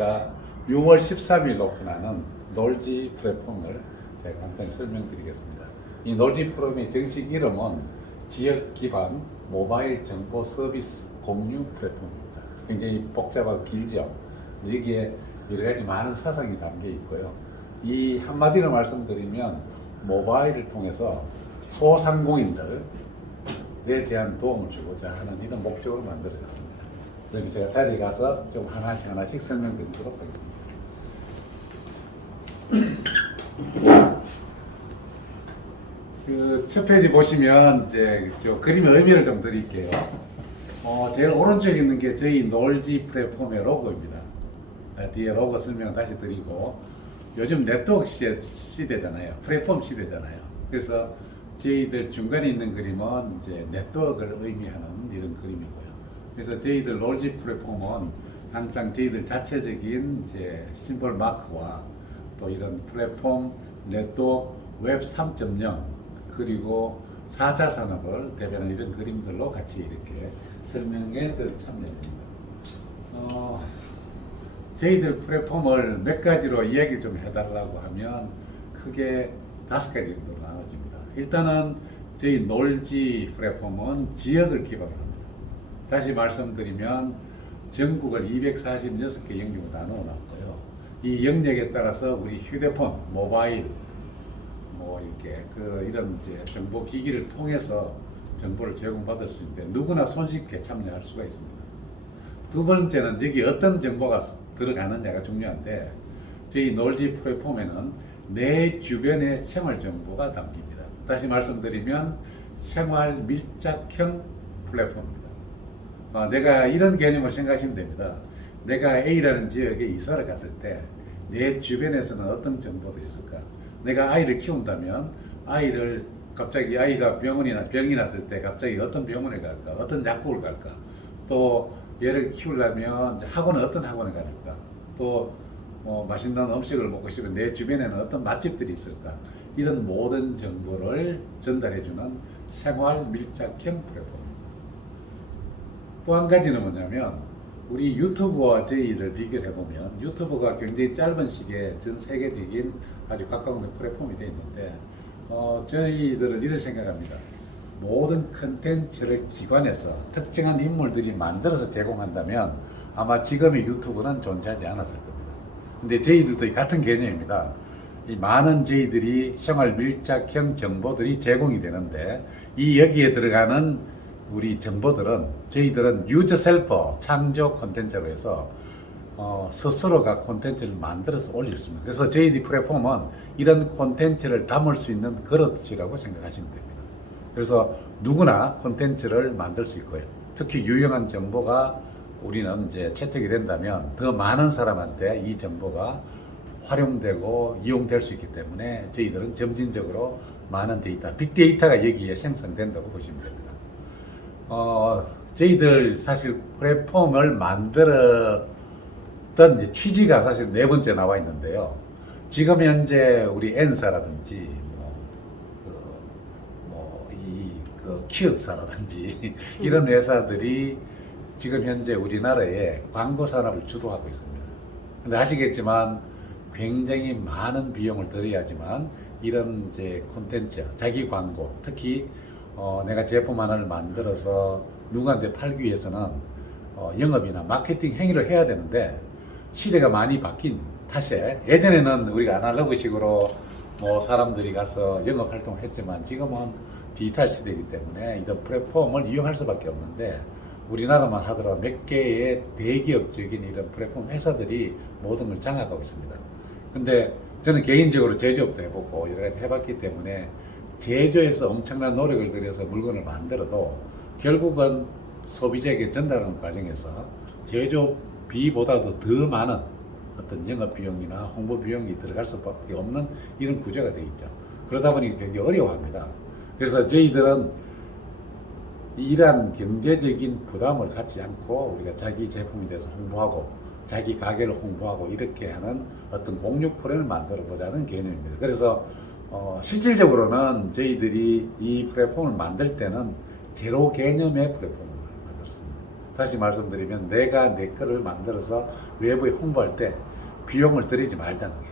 그러니까 6월 13일 오픈하는 놀지 플랫폼을 제가 간단히 설명드리겠습니다. 이 놀지 플랫폼의 정식 이름은 지역 기반 모바일 정보 서비스 공유 플랫폼입니다. 굉장히 복잡하고 길죠. 여기에 여러 가지 많은 사상이 담겨 있고요. 이 한마디로 말씀드리면 모바일을 통해서 소상공인들에 대한 도움을 주고자 하는 이런 목적으로 만들어졌습니다. 여기 제가 자리에 가서 좀 하나씩 설명드리도록 하겠습니다. 그 첫 페이지 보시면 이제 저 그림의 의미를 좀 드릴게요. 제일 오른쪽에 있는 게 저희 놀지 플랫폼의 로고입니다. 뒤에 로고 설명 다시 드리고, 요즘 네트워크 시대잖아요. 플랫폼 시대잖아요. 그래서 저희들 중간에 있는 그림은 이제 네트워크를 의미하는 이런 그림이고요. 그래서 저희들 놀지 플랫폼은 항상 저희들 자체적인 이제 심볼 마크와 또 이런 플랫폼 네트워크 웹 3.0 그리고 4차 산업을 대변하는 이런 그림들로 같이 이렇게 설명에 참여합니다. 저희들 플랫폼을 몇 가지로 이야기를 좀 해달라고 하면 크게 5가지 정도로 나눠집니다. 일단은 저희 놀지 플랫폼은 지역을 기반으로 합니다. 다시 말씀드리면 전국을 246개 영역으로 나누어 놨고요. 이 영역에 따라서 우리 휴대폰, 모바일, 이렇게 이런 이제 정보 기기를 통해서 정보를 제공받을 수 있는데 누구나 손쉽게 참여할 수가 있습니다. 두 번째는 여기 어떤 정보가 들어가느냐가 중요한데, 저희 놀지 플랫폼에는 내 주변의 생활 정보가 담깁니다. 다시 말씀드리면 생활 밀착형 플랫폼입니다. 내가 이런 개념을 생각하시면 됩니다. 내가 A라는 지역에 이사를 갔을 때 내 주변에서는 어떤 정보들이 있을까? 내가 아이를 키운다면 갑자기 아이가 병이 났을 때 갑자기 어떤 병원에 갈까? 어떤 약국을 갈까? 또 얘를 키우려면 학원은 어떤 학원에 갈까? 또 맛있는 음식을 먹고 싶으면 내 주변에는 어떤 맛집들이 있을까? 이런 모든 정보를 전달해주는 생활 밀착형 플랫폼입니다. 또 한 가지는 뭐냐면, 우리 유튜브와 저희를 비교해보면 유튜브가 굉장히 짧은 시기에 전 세계적인 아주 가까운 플랫폼이 되어 있는데, 저희들은 이렇게 생각합니다. 모든 컨텐츠를 기관에서 특정한 인물들이 만들어서 제공한다면 아마 지금의 유튜브는 존재하지 않았을 겁니다. 근데 저희들도 같은 개념입니다. 이 많은 저희들이 생활 밀착형 정보들이 제공이 되는데, 여기에 들어가는 우리 정보들은 저희들은 유저 셀퍼 창조 콘텐츠로 해서 스스로가 콘텐츠를 만들어서 올릴 수 있습니다. 그래서 저희 플랫폼은 이런 콘텐츠를 담을 수 있는 그릇이라고 생각하시면 됩니다. 그래서 누구나 콘텐츠를 만들 수 있고요. 특히 유용한 정보가 우리는 이제 채택이 된다면 더 많은 사람한테 이 정보가 활용되고 이용될 수 있기 때문에 저희들은 점진적으로 많은 데이터, 빅데이터가 여기에 생성된다고 보시면 됩니다. 저희들 사실 플랫폼을 만들었던 취지가 사실 4번째 나와 있는데요. 지금 현재 우리 N사라든지 키읔사라든지 이런 회사들이 지금 현재 우리나라에 광고 산업을 주도하고 있습니다. 근데 아시겠지만 굉장히 많은 비용을 들여야지만 이런 이제 콘텐츠, 자기 광고, 특히 내가 제품 하나를 만들어서 누구한테 팔기 위해서는 영업이나 마케팅 행위를 해야 되는데, 시대가 많이 바뀐 탓에 예전에는 우리가 아날로그식으로 사람들이 가서 영업 활동을 했지만 지금은 디지털 시대이기 때문에 이런 플랫폼을 이용할 수밖에 없는데, 우리나라만 하더라도 몇 개의 대기업적인 이런 플랫폼 회사들이 모든 걸 장악하고 있습니다. 근데 저는 개인적으로 제조업도 해보고 여러 가지 해봤기 때문에 제조에서 엄청난 노력을 들여서 물건을 만들어도 결국은 소비자에게 전달하는 과정에서 제조비보다도 더 많은 어떤 영업 비용이나 홍보 비용이 들어갈 수밖에 없는 이런 구조가 되어 있죠. 그러다 보니 굉장히 어려워합니다. 그래서 저희들은 이러한 경제적인 부담을 갖지 않고 우리가 자기 제품에 대해서 홍보하고 자기 가게를 홍보하고 이렇게 하는 어떤 공유 프로그램을 만들어 보자는 개념입니다. 그래서 실질적으로는 저희들이 이 플랫폼을 만들 때는 제로 개념의 플랫폼을 만들었습니다. 다시 말씀드리면 내가 내 거를 만들어서 외부에 홍보할 때 비용을 들이지 말자는 거예요.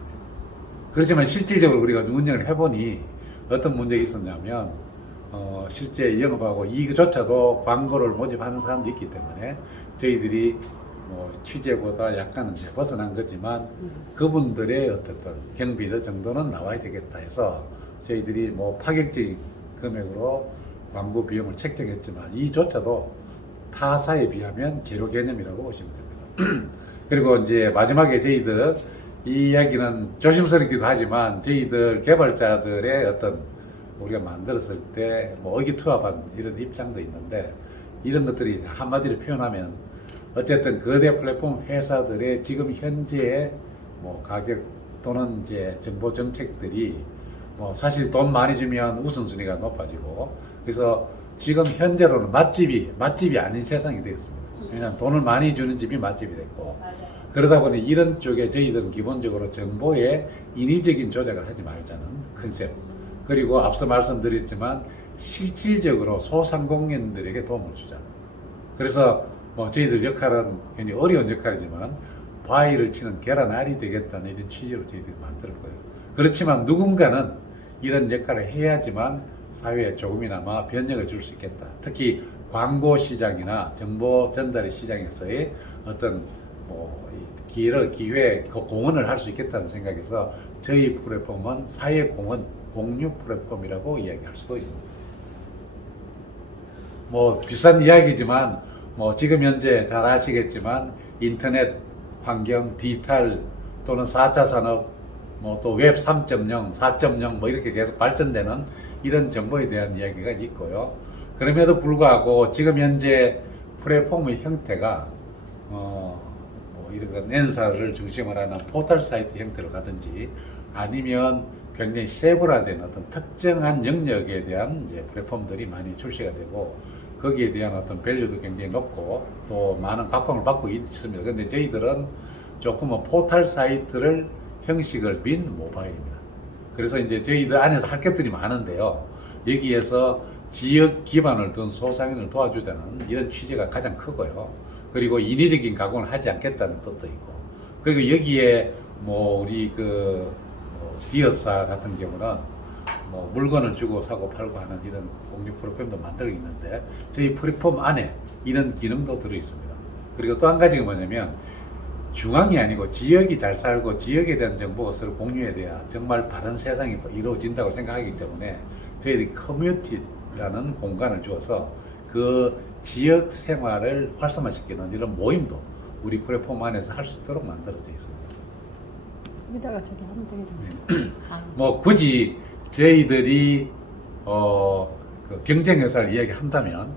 그렇지만 실질적으로 우리가 운영을 해보니 어떤 문제가 있었냐면 실제 영업하고 이조차도 광고를 모집하는 사람도 있기 때문에 저희들이 뭐 취재보다 약간은 벗어난 거지만 그분들의 어떻든 경비 정도는 나와야 되겠다 해서 저희들이 뭐 파격적인 금액으로 광고 비용을 책정했지만 이조차도 타사에 비하면 제로 개념이라고 보시면 됩니다. 그리고 이제 마지막에 저희들 이 이야기는 조심스럽기도 하지만 저희들 개발자들의 어떤 우리가 만들었을 때 뭐 의기투합한 이런 입장도 있는데 이런 것들이 한마디로 표현하면 어쨌든 거대 플랫폼 회사들의 지금 현재의 뭐 가격 또는 이제 정보 정책들이 뭐 사실 돈 많이 주면 우선순위가 높아지고 그래서 지금 현재로는 맛집이 아닌 세상이 되었습니다. 왜냐하면 돈을 많이 주는 집이 맛집이 됐고 그러다 보니 이런 쪽에 저희들은 기본적으로 정보의 인위적인 조작을 하지 말자는 컨셉 그리고 앞서 말씀드렸지만 실질적으로 소상공인들에게 도움을 주자. 그래서 뭐 저희들 역할은 굉장히 어려운 역할이지만 바위를 치는 계란알이 되겠다는 이런 취지로 저희들이 만들었고요. 그렇지만 누군가는 이런 역할을 해야지만 사회에 조금이나마 변혁을 줄 수 있겠다. 특히 광고 시장이나 정보 전달의 시장에서의 어떤 뭐 기회, 공헌을 할 수 있겠다는 생각에서 저희 플랫폼은 사회 공헌, 공유 플랫폼이라고 이야기할 수도 있습니다. 뭐 비싼 이야기지만 뭐 지금 현재 잘 아시겠지만 인터넷 환경, 디지털 또는 4차 산업, 뭐 또 웹 3.0, 4.0 뭐 이렇게 계속 발전되는 이런 정보에 대한 이야기가 있고요. 그럼에도 불구하고 지금 현재 플랫폼의 형태가 뭐 이런 N사를 중심으로 하는 포털 사이트 형태로 가든지 아니면 굉장히 세분화된 어떤 특정한 영역에 대한 이제 플랫폼들이 많이 출시가 되고 거기에 대한 어떤 밸류도 굉장히 높고 또 많은 각광을 받고 있습니다. 근데 저희들은 조금은 포털 사이트를 형식을 빈 모바일입니다. 그래서 이제 저희들 안에서 할 것들이 많은데요. 여기에서 지역 기반을 둔 소상인을 도와주자는 이런 취지가 가장 크고요. 그리고 인위적인 가공을 하지 않겠다는 뜻도 있고. 그리고 여기에 뭐 우리 디어사 같은 경우는 뭐 물건을 주고 사고 팔고 하는 이런 공유 프로그램도 만들고 있는데 저희 플랫폼 안에 이런 기능도 들어 있습니다. 그리고 또 한 가지가 뭐냐면 중앙이 아니고 지역이 잘 살고 지역에 대한 정보가 서로 공유해야 돼야 정말 바른 세상이 이루어진다고 생각하기 때문에 저희들이 커뮤니티라는 공간을 주어서 그 지역 생활을 활성화시키는 이런 모임도 우리 플랫폼 안에서 할 수 있도록 만들어져 있습니다. 여기다가 저기 하면 되겠네. 뭐 굳이 저희들이 그 경쟁 회사를 이야기한다면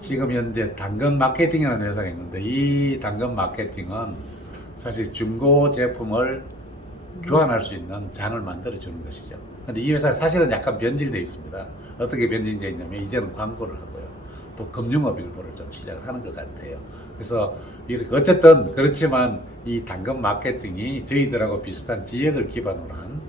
지금 현재 당근 마케팅이라는 회사가 있는데 이 당근 마케팅은 사실 중고 제품을 교환할 수 있는 장을 만들어 주는 것이죠. 근데 이 회사가 사실은 약간 변질되어 있습니다. 어떻게 변질되어 있냐면 이제는 광고를 하고요. 또 금융업 일부를 좀 시작을 하는 것 같아요. 그래서 이렇게 어쨌든 그렇지만 이 당근 마케팅이 저희들하고 비슷한 지역을 기반으로 한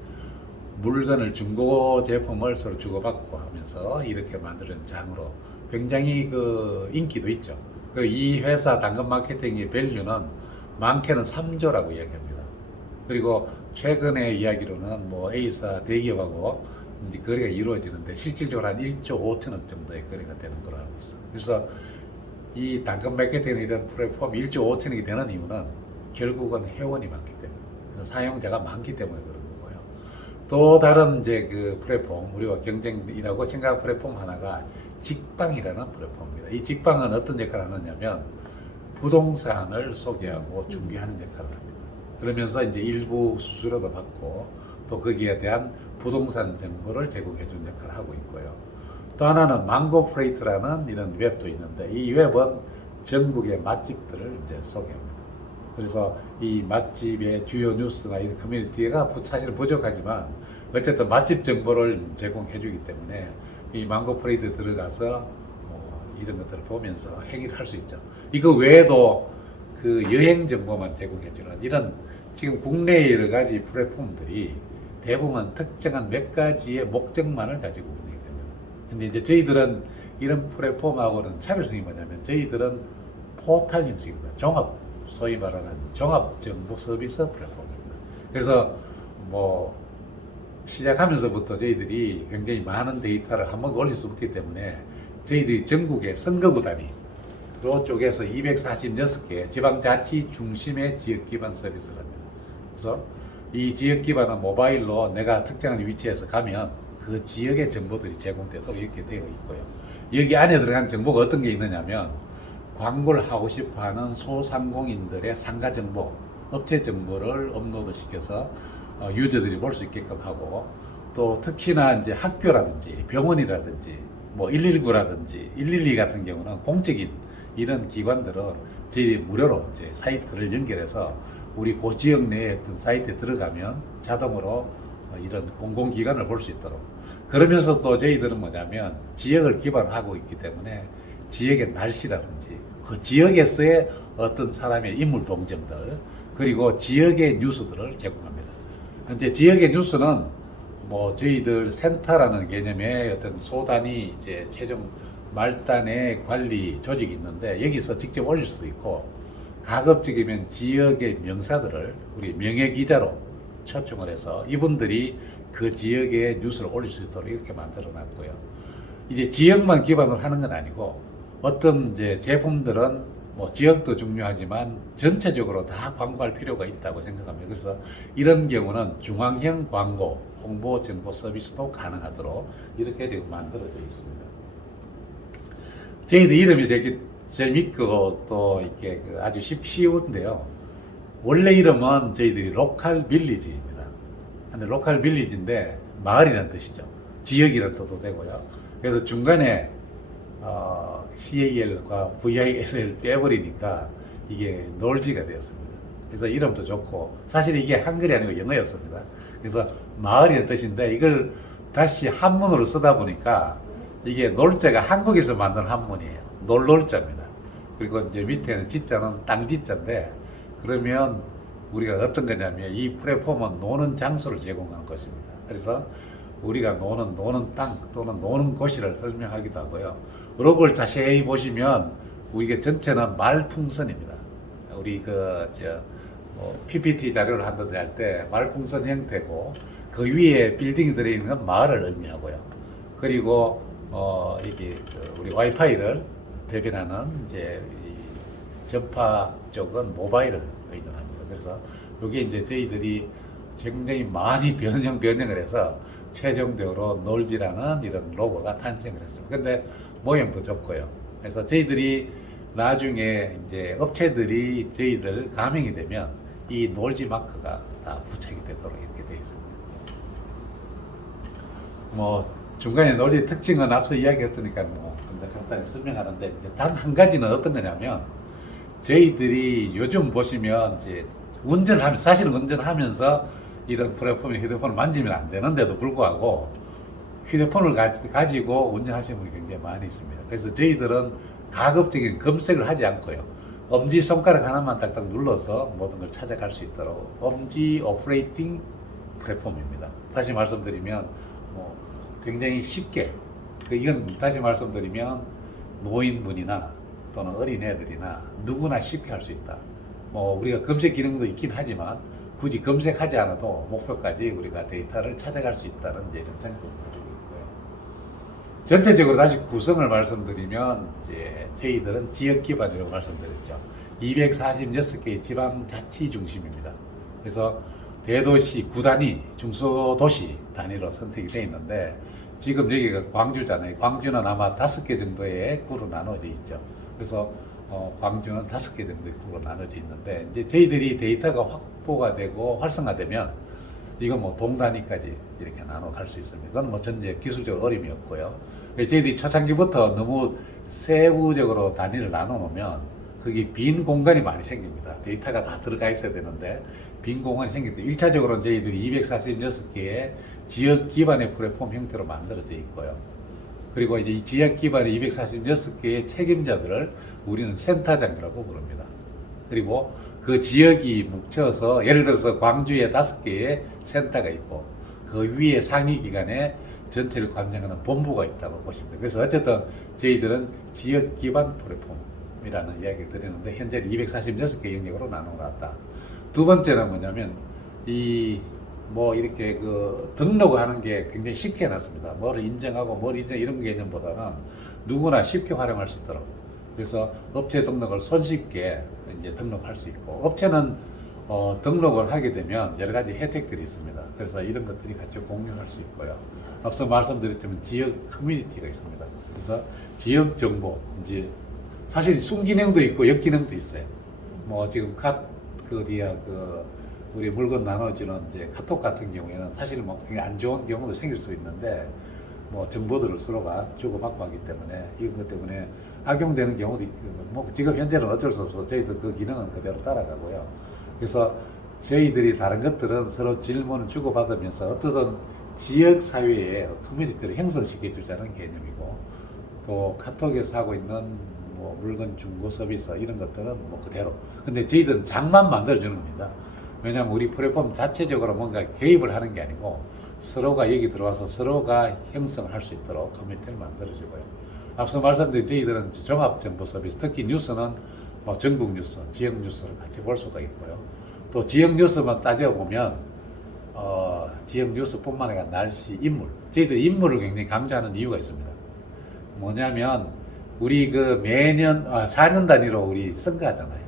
물건을 중고 제품을 서로 주고받고 하면서 이렇게 만드는 장으로 굉장히 그 인기도 있죠. 그리고 이 회사 당근 마케팅의 밸류는 많게는 3조라고 이야기합니다. 그리고 최근의 이야기로는 뭐 A사 대기업하고 이제 거래가 이루어지는데 실질적으로 한 1조 5천억 정도의 거래가 되는 걸로 알고 있어요. 그래서 이 당근 마케팅 이런 플랫폼이 1조 5천억이 되는 이유는 결국은 회원이 많기 때문에 그래서 사용자가 많기 때문에 그런 거고요. 또 다른 이제 그 플랫폼 우리가 경쟁이라고 생각한 플랫폼 하나가 직방이라는 플랫폼입니다. 이 직방은 어떤 역할을 하느냐면 부동산을 소개하고 중개하는 역할을 합니다. 그러면서 이제 일부 수수료도 받고 또 거기에 대한 부동산 정보를 제공해 주는 역할을 하고 있고요. 또 하나는 망고 프레이트라는 이런 웹도 있는데 이 웹은 전국의 맛집들을 이제 소개합니다. 그래서 이 맛집의 주요 뉴스나 이 커뮤니티가 사실은 부족하지만 어쨌든 맛집 정보를 제공해 주기 때문에 이 망고 프레이트 들어가서 이런 것들을 보면서 행위를 할 수 있죠. 이거 외에도 그 여행 정보만 제공해 주는 이런 지금 국내의 여러 가지 플랫폼들이 대부분 특정한 몇 가지의 목적만을 가지고 운영이 됩니다. 근데 이제 저희들은 이런 플랫폼하고는 차별성이 뭐냐면 저희들은 포탈 형식입니다. 종합, 소위 말하는 종합 정보 서비스 플랫폼입니다. 그래서 뭐 시작하면서부터 저희들이 굉장히 많은 데이터를 한 번 올릴 수 없기 때문에 저희들이 전국의 선거구 단위 쪽에서 246개 지방자치 중심의 지역 기반 서비스를 합니다. 그래서 이 지역 기반은 모바일로 내가 특정한 위치에서 가면 그 지역의 정보들이 제공되도록 이렇게 되어 있고요. 여기 안에 들어간 정보가 어떤 게 있느냐면 광고를 하고 싶어 하는 소상공인들의 상가 정보, 업체 정보를 업로드 시켜서 유저들이 볼 수 있게끔 하고, 또 특히나 이제 학교라든지 병원이라든지 뭐 119라든지 112 같은 경우는 공적인 이런 기관들은 저희 무료로 이제 사이트를 연결해서 우리 그 지역 내에 어떤 사이트에 들어가면 자동으로 이런 공공기관을 볼 수 있도록, 그러면서 또 저희들은 뭐냐면 지역을 기반하고 있기 때문에 지역의 날씨라든지 그 지역에서의 어떤 사람의 인물 동정들, 그리고 지역의 뉴스들을 제공합니다. 현재 지역의 뉴스는 뭐 저희들 센터라는 개념의 어떤 소단위 이제 최종 말단의 관리 조직이 있는데 여기서 직접 올릴 수도 있고, 가급적이면 지역의 명사들을 우리 명예 기자로 초청을 해서 이분들이 그 지역의 뉴스를 올릴 수 있도록 이렇게 만들어 놨고요. 이제 지역만 기반으로 하는 건 아니고 어떤 이제 제품들은 뭐 지역도 중요하지만 전체적으로 다 광고할 필요가 있다고 생각합니다. 그래서 이런 경우는 중앙형 광고, 홍보 정보 서비스도 가능하도록 이렇게 지금 만들어져 있습니다. 저희들 이름이 되게 재밌고 또 이렇게 아주 쉬운데요. 원래 이름은 저희들이 로컬 빌리지입니다. 근데 로컬 빌리지인데 마을이라는 뜻이죠. 지역이라는 뜻도 되고요. 그래서 중간에 CAL과 VIL을 빼버리니까 이게 놀지가 되었습니다. 그래서 이름도 좋고, 사실 이게 한글이 아니고 영어였습니다. 그래서 마을이라는 뜻인데 이걸 다시 한문으로 쓰다 보니까 이게 놀자가 한국에서 만든 한문이에요. 놀자입니다. 그리고 이제 밑에는 지자는 땅지자인데, 그러면 우리가 어떤 거냐면 이 플랫폼은 노는 장소를 제공하는 것입니다. 그래서 우리가 노는 땅 또는 노는 곳이를 설명하기도 하고요. 로고를 자세히 보시면 우리가 전체는 말풍선입니다. 우리 PPT 자료를 한다든지 할 때 말풍선 형태고, 그 위에 빌딩이 들어있는 건 마을을 의미하고요. 그리고 이게 우리 와이파이를 대변하는 이제 이 전파 쪽은 모바일을 의존합니다. 그래서 이게 이제 저희들이 굉장히 많이 변형을 해서 최종적으로 놀지라는 이런 로고가 탄생을 했습니다. 근데 모양도 좋고요. 그래서 저희들이 나중에 이제 업체들이 저희들 가맹이 되면 이 놀지 마크가 다 부착이 되도록 이렇게 되어 있습니다. 뭐 중간에 놀지 특징은 앞서 이야기했으니까 뭐 간단히 설명하는데, 이제 단 한 가지는 어떤 거냐면 저희들이 요즘 보시면 이제 사실은 운전하면서 이런 플랫폼의 휴대폰을 만지면 안 되는데도 불구하고 휴대폰을 가지고 운전하시는 분이 굉장히 많이 있습니다. 그래서 저희들은 가급적인 검색을 하지 않고요. 엄지 손가락 하나만 딱딱 눌러서 모든 걸 찾아갈 수 있도록 엄지 오퍼레이팅 플랫폼입니다. 다시 말씀드리면 뭐 굉장히 쉽게, 이건 다시 말씀드리면 노인분이나 또는 어린애들이나 누구나 쉽게 할 수 있다. 뭐 우리가 검색 기능도 있긴 하지만 굳이 검색하지 않아도 목표까지 우리가 데이터를 찾아갈 수 있다는 이제 이런 장점을 가지고 있고요. 전체적으로 다시 구성을 말씀드리면 이제 저희들은 지역 기반이라고 말씀드렸죠. 246개의 지방자치 중심입니다. 그래서 대도시 9단위, 중소도시 단위로 선택이 되어 있는데, 지금 여기가 광주잖아요. 광주는 아마 5개 정도의 구로 나눠져 있죠. 그래서 광주는 5개 정도의 구로 나눠져 있는데, 이제 저희들이 데이터가 확보가 되고 활성화되면 이건 뭐 동단위까지 이렇게 나눠 갈 수 있습니다. 그건 뭐 전제 기술적 어려움이 없고요. 저희들이 초창기부터 너무 세부적으로 단위를 나눠 놓으면 거기 빈 공간이 많이 생깁니다. 데이터가 다 들어가 있어야 되는데 빈 공간이 생길 때 1차적으로는 저희들이 246개의 지역 기반의 플랫폼 형태로 만들어져 있고요. 그리고 이제 이 지역 기반의 246개의 책임자들을 우리는 센터장이라고 부릅니다. 그리고 그 지역이 뭉쳐서 예를 들어서 광주에 5개의 센터가 있고 그 위에 상위 기관에 전체를 관장하는 본부가 있다고 보시면 돼요. 그래서 어쨌든 저희들은 지역 기반 플랫폼 프레폼이라는 이야기를 드리는데 현재는 246개 영역으로 나눠놨다. 두 번째는 뭐냐면 뭐 이렇게 그 등록을 하는 게 굉장히 쉽게 해놨습니다. 뭐를 인정하고 뭘 인정 이런 개념보다는 누구나 쉽게 활용할 수 있도록. 그래서 업체 등록을 손쉽게 이제 등록할 수 있고, 업체는 등록을 하게 되면 여러 가지 혜택들이 있습니다. 그래서 이런 것들이 같이 공유할 수 있고요. 앞서 말씀드렸지만 지역 커뮤니티가 있습니다. 그래서 지역 정보, 이제 사실 순기능도 있고 역기능도 있어요. 뭐 지금 우리 물건 나눠주는 이제 카톡 같은 경우에는 사실 뭐 굉장히 안 좋은 경우도 생길 수 있는데, 뭐 정보들을 서로가 주고받고 하기 때문에 이것 때문에 악용되는 경우도 있고, 뭐 지금 현재는 어쩔 수 없어서 저희도 그 기능은 그대로 따라가고요. 그래서 저희들이 다른 것들은 서로 질문을 주고받으면서 어떤 지역 사회의 커뮤니티를 형성시켜 주자는 개념이고, 또 카톡에서 하고 있는 뭐 물건 중고 서비스 이런 것들은 뭐 그대로. 근데 저희들은 장만 만들어 주는 겁니다. 왜냐하면 우리 플랫폼 자체적으로 뭔가 개입을 하는 게 아니고 서로가 여기 들어와서 서로가 형성을 할 수 있도록 커뮤니티를 만들어주고요. 앞서 말씀드린 저희들은 종합정보 서비스, 특히 뉴스는 뭐 전국 뉴스, 지역 뉴스를 같이 볼 수가 있고요. 또 지역 뉴스만 따져보면 지역 뉴스뿐만 아니라 날씨, 인물, 저희들 인물을 굉장히 강조하는 이유가 있습니다. 뭐냐면 우리 그 매년 4년 단위로 우리 선거하잖아요.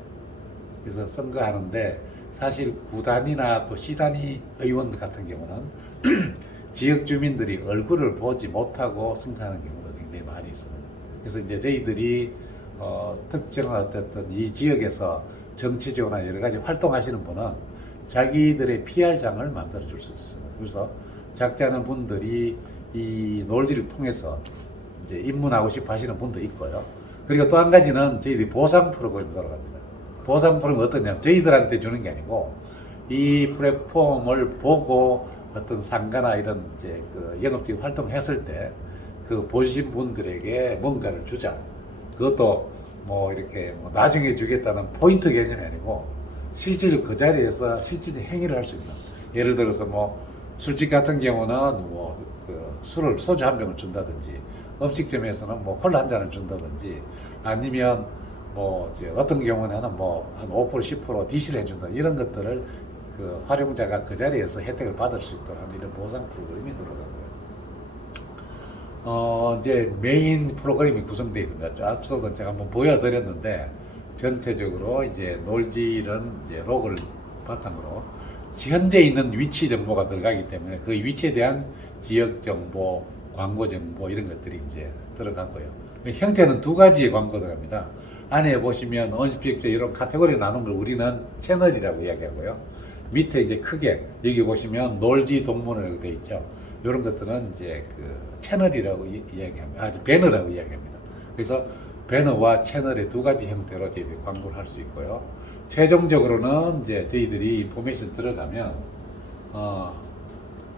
그래서 선거하는데 사실 구단위나 또 시단위 의원 같은 경우는 지역 주민들이 얼굴을 보지 못하고 선거하는 경우도 굉장히 많이 있습니다. 그래서 이제 저희들이 특정한 어떤 이 지역에서 정치적으로나 여러 가지 활동하시는 분은 자기들의 PR장을 만들어 줄 수 있습니다. 그래서 작자는 분들이 이 놀지를 통해서 이제 입문하고 싶어 하시는 분도 있고요. 그리고 또 한 가지는 저희들이 보상 프로그램이 돌아갑니다. 보상 프로그램은 어떠냐면 저희들한테 주는 게 아니고 이 플랫폼을 보고 어떤 상가나 이런 이제 그 영업적인 활동을 했을 때 그 보신 분들에게 뭔가를 주자. 그것도 뭐 이렇게 뭐 나중에 주겠다는 포인트 개념이 아니고 실질적으로 그 자리에서 실질적 행위를 할 수 있는. 예를 들어서 뭐 술집 같은 경우는 뭐 그 소주 한 병을 준다든지, 음식점에서는 뭐 콜라 한 잔을 준다든지, 아니면 뭐 이제 어떤 경우는 뭐 한 5% 10% DC를 해준다, 이런 것들을 그 활용자가 그 자리에서 혜택을 받을 수 있도록 하는 이런 보상 프로그램이 들어가고요. 이제 메인 프로그램이 구성되어 있습니다. 앞서도 제가 한번 보여드렸는데, 전체적으로 이제 놀지는 이제 로고를 바탕으로 현재 있는 위치 정보가 들어가기 때문에 그 위치에 대한 지역 정보, 광고 정보 이런 것들이 이제 들어가고요. 형태는 두 가지의 광고 들어갑니다. 안에 보시면 언식표 이런 카테고리 나눈 걸 우리는 채널이라고 이야기하고요. 밑에 이제 크게 여기 보시면 놀지 동문이라고 되어 있죠. 이런 것들은 이제 그 채널이라고 이야기합니다. 배너라고 이야기합니다. 그래서 배너와 채널의 두 가지 형태로 저희들이 광고를 할 수 있고요. 최종적으로는 이제 저희들이 인포메이션 들어가면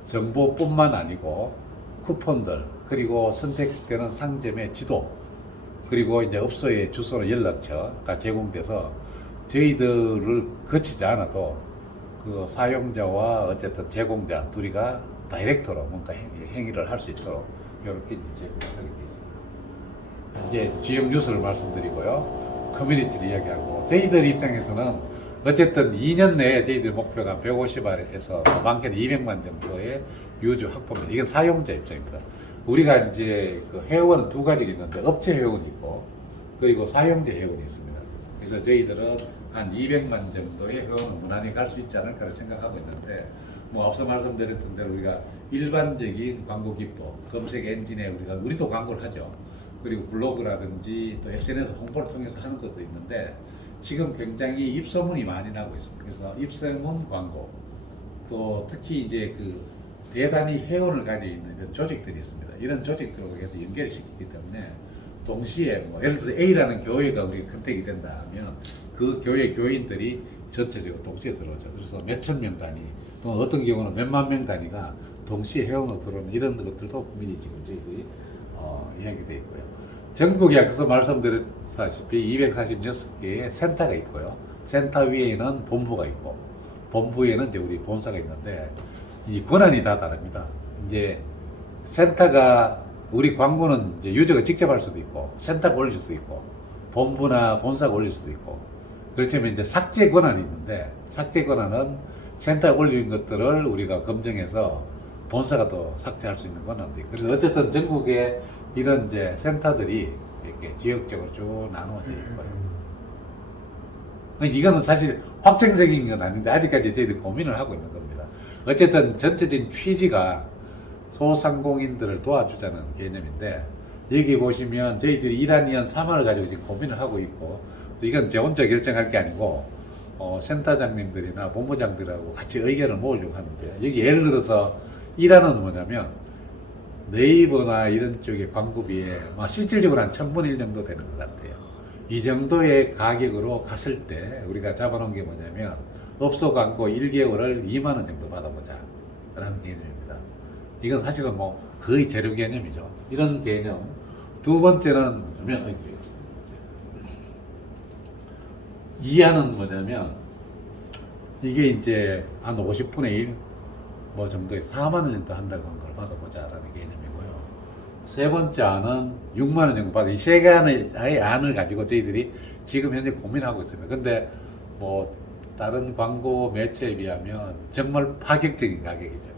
정보뿐만 아니고 쿠폰들, 그리고 선택되는 상점의 지도, 그리고 이제 업소의 주소나 연락처가 제공돼서 저희들을 거치지 않아도 그 사용자와 어쨌든 제공자 둘이가 다이렉트로 뭔가 행위를 할 수 있도록 이렇게 이제 하게 되어 있습니다. 이제 지역 뉴스를 말씀드리고요. 커뮤니티를 이야기하고, 저희들 입장에서는 어쨌든 2년 내에 저희들 목표가 150알에서 많게는 200만 정도의 유저 확보입니다. 이건 사용자 입장입니다. 우리가 이제 그 회원은 두 가지가 있는데, 업체 회원이 있고 그리고 사용자 회원이 있습니다. 그래서 저희들은 한 200만 정도의 회원은 무난히 갈 수 있지 않을까 생각하고 있는데, 뭐 앞서 말씀드렸던 대로 우리가 일반적인 광고 기법, 검색 엔진에 우리도 광고를 하죠. 그리고 블로그라든지 또 SNS 홍보를 통해서 하는 것도 있는데, 지금 굉장히 입소문이 많이 나고 있습니다. 그래서 입소문 광고, 또 특히 이제 그 대단히 회원을 가지고 있는 이런 조직들이 있습니다. 이런 조직들과 해서 연결을 시키기 때문에 동시에 뭐 예를 들어서 A라는 교회가 우리 컨택이 된다 하면 그 교회 교인들이 전체적으로 동시에 들어오죠. 그래서 몇천 명 단위, 또 어떤 경우는 몇만 명 단위가 동시에 회원으로 들어오는 이런 것들도 미리 지금 저희들이 이야기되어 있고요. 전국에 앞서 말씀드렸다시피 246개의 센터가 있고요. 센터 위에는 본부가 있고, 본부에는 이제 우리 본사가 있는데, 이 권한이 다 다릅니다. 이제 센터가 우리 광고는 이제 유저가 직접 할 수도 있고, 센터가 올릴 수도 있고, 본부나 본사가 올릴 수도 있고, 그렇지만 이제 삭제 권한이 있는데, 삭제 권한은 센터에 올린 것들을 우리가 검증해서 본사가 또 삭제할 수 있는 권한도 있고, 그래서 어쨌든 전국에 이런 이제 센터들이 이렇게 지역적으로 쭉 나누어져 있고요. 이거는 사실 확정적인 건 아닌데 아직까지 저희들이 고민을 하고 있는 겁니다. 어쨌든 전체적인 취지가 소상공인들을 도와주자는 개념인데, 여기 보시면 저희들이 1안, 2안, 3안을 가지고 지금 고민을 하고 있고, 또 이건 제 혼자 결정할 게 아니고 센터장님들이나 본부장들하고 같이 의견을 모으려고 하는데요. 여기 예를 들어서 1안은 뭐냐면 네이버나 이런 쪽의 광고비에 실질적으로 한 1000분의 1 정도 되는 것 같아요. 이 정도의 가격으로 갔을 때 우리가 잡아놓은 게 뭐냐면 업소 광고 1개월을 2만 원 정도 받아보자 라는 개념입니다. 이건 사실은 뭐 거의 재료 개념이죠. 이런 개념. 두 번째는 뭐냐면 2안은 뭐냐면 이게 이제 한 50분의 1 뭐 정도의 4만 원 정도 한 달 광고를 받아보자라는 개념이고요. 세 번째 안은 6만 원 정도 받아. 이 세 가지의 안을 가지고 저희들이 지금 현재 고민하고 있습니다. 근데 뭐 다른 광고 매체에 비하면 정말 파격적인 가격이죠.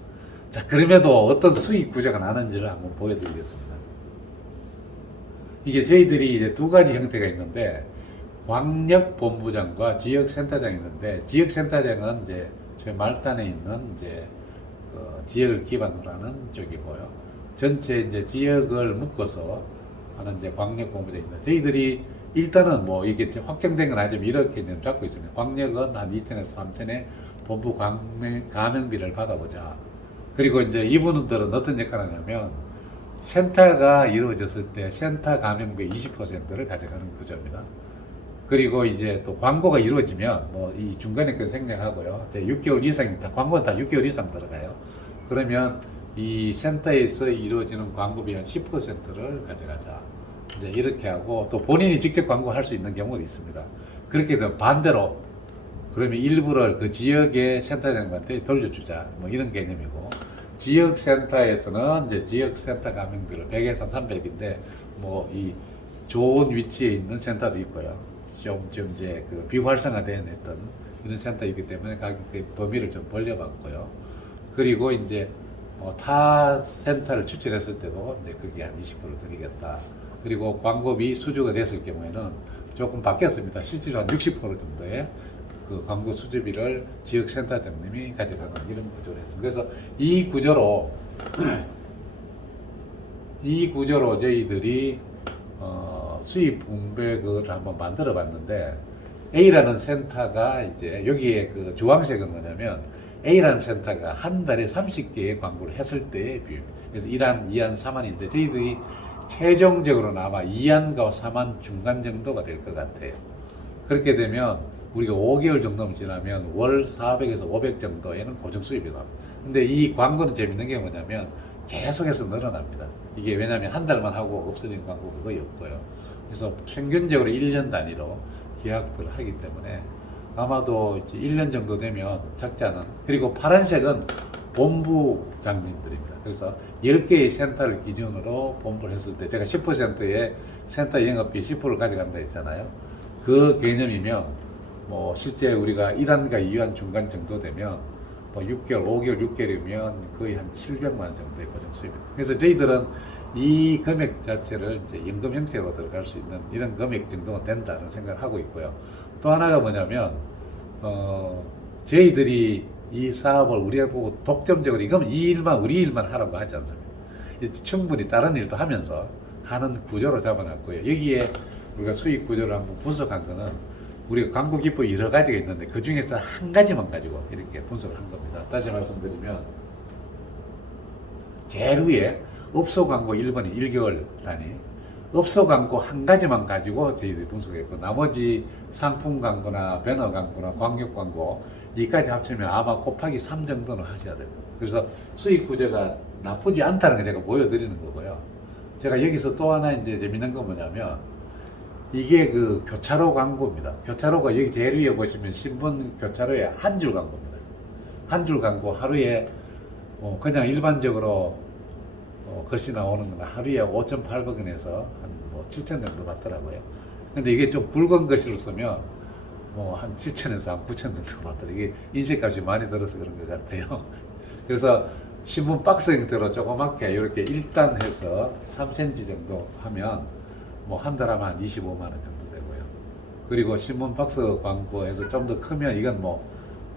자, 그럼에도 어떤 수익 구조가 나는지를 한번 보여드리겠습니다. 이게 저희들이 이제 두 가지 형태가 있는데, 광역본부장과 지역센터장이 있는데, 지역센터장은 이제 저희 말단에 있는 이제 지역을 기반으로 하는 쪽이고요. 전체 이제 지역을 묶어서 하는 이제 광역본부장입니다. 저희들이 일단은 뭐 이게 확정된 건 아니지만 이렇게 이제 잡고 있습니다. 광역은 한 2천에서 3천의 본부 가맹비를 받아보자. 그리고 이제 이분들은 어떤 역할을 하냐면, 센터가 이루어졌을 때 센터 가맹비 20%를 가져가는 구조입니다. 그리고 이제 또 광고가 이루어지면 뭐 이 중간에 건 생략하고요. 6개월 이상, 광고는 다 6개월 이상 들어가요. 그러면 이 센터에서 이루어지는 광고비 한 10%를 가져가자. 이제 이렇게 하고, 또 본인이 직접 광고할 수 있는 경우도 있습니다. 그렇게 되면 반대로 그러면 일부를 그 지역의 센터장한테 돌려주자. 뭐 이런 개념이고, 지역센터에서는 이제 지역센터 가맹비를 100에서 300인데, 뭐 이 좋은 위치에 있는 센터도 있고요. 좀 이제 그 비활성화된 했던 이런 센터이기 때문에 가격의 범위를 좀 벌려봤고요. 그리고 이제 타 센터를 추천했을 때도 이제 그게 한 20% 드리겠다. 그리고 광고비 수주가 됐을 경우에는 조금 바뀌었습니다. 실제로 한 60% 정도의 그 광고 수주비를 지역센터장님이 가져가는 이런 구조를 했습니다. 그래서 이 구조로 저희들이 수입 분배를 한번 만들어 봤는데, A라는 센터가 이제 여기에 그 주황색은 뭐냐면 A라는 센터가 한 달에 30개의 광고를 했을 때의 비율. 그래서 1안, 2안, 3안인데 저희들이 최종적으로는 아마 2안과 3안 중간 정도가 될 것 같아요. 그렇게 되면 우리가 5개월 정도만 지나면 월 400에서 500 정도에는 고정 수입이 나옵니다. 근데 이 광고는 재밌는 게 뭐냐면 계속해서 늘어납니다. 이게 왜냐하면 한 달만 하고 없어진 광고가 거의 없고요. 그래서 평균적으로 1년 단위로 계약들을 하기 때문에 아마도 이제 1년 정도 되면 적자는, 그리고 파란색은 본부장님들입니다. 그래서 10개의 센터를 기준으로 본부를 했을 때 제가 10%의 센터 영업비 10%를 가져간다 했잖아요. 그 개념이면 뭐 실제 우리가 1안과 2안 중간 정도 되면 뭐 6개월, 5개월, 6개월이면 거의 한 700만 원 정도의 고정 수입입니다. 그래서 저희들은 이 금액 자체를 이제 연금 형태로 들어갈 수 있는 이런 금액 정도가 된다는 생각을 하고 있고요. 또 하나가 뭐냐면, 저희들이 이 사업을 우리가 보고 독점적으로 이건 이 일만, 우리 일만 하라고 하지 않습니다. 충분히 다른 일도 하면서 하는 구조로 잡아놨고요. 여기에 우리가 수익 구조를 한번 분석한 거는 우리가 광고 기법이 여러 가지가 있는데 그 중에서 한 가지만 가지고 이렇게 분석을 한 겁니다. 다시 말씀드리면, 제일 위에 업소 광고 1번이 1개월 단위, 업소 광고 한 가지만 가지고 저희들이 분석했고, 나머지 상품 광고나 배너 광고나 광역 광고 이까지 합치면 아마 곱하기 3 정도는 하셔야 됩니다. 그래서 수익 구조가 나쁘지 않다는 걸 제가 보여드리는 거고요. 제가 여기서 또 하나 이제 재밌는 건 뭐냐면, 이게 그 교차로 광고입니다. 교차로가 여기 제일 위에 보시면 신문 교차로에 한 줄 광고입니다. 한 줄 광고 하루에 그냥 일반적으로 글씨 나오는 건 하루에 5,800원에서 한 뭐 7,000 정도 받더라고요. 근데 이게 좀 굵은 글씨로 쓰면 뭐 한 7천에서 한 9천 정도 받더라고요. 이게 인쇄값이 많이 들어서 그런 것 같아요. 그래서 신문 박스 형태로 조그맣게 이렇게 1단 해서 3cm 정도 하면 뭐 한 달 하면 한 25만 원 정도 되고요. 그리고 신문 박스 광고에서 좀 더 크면 이건 뭐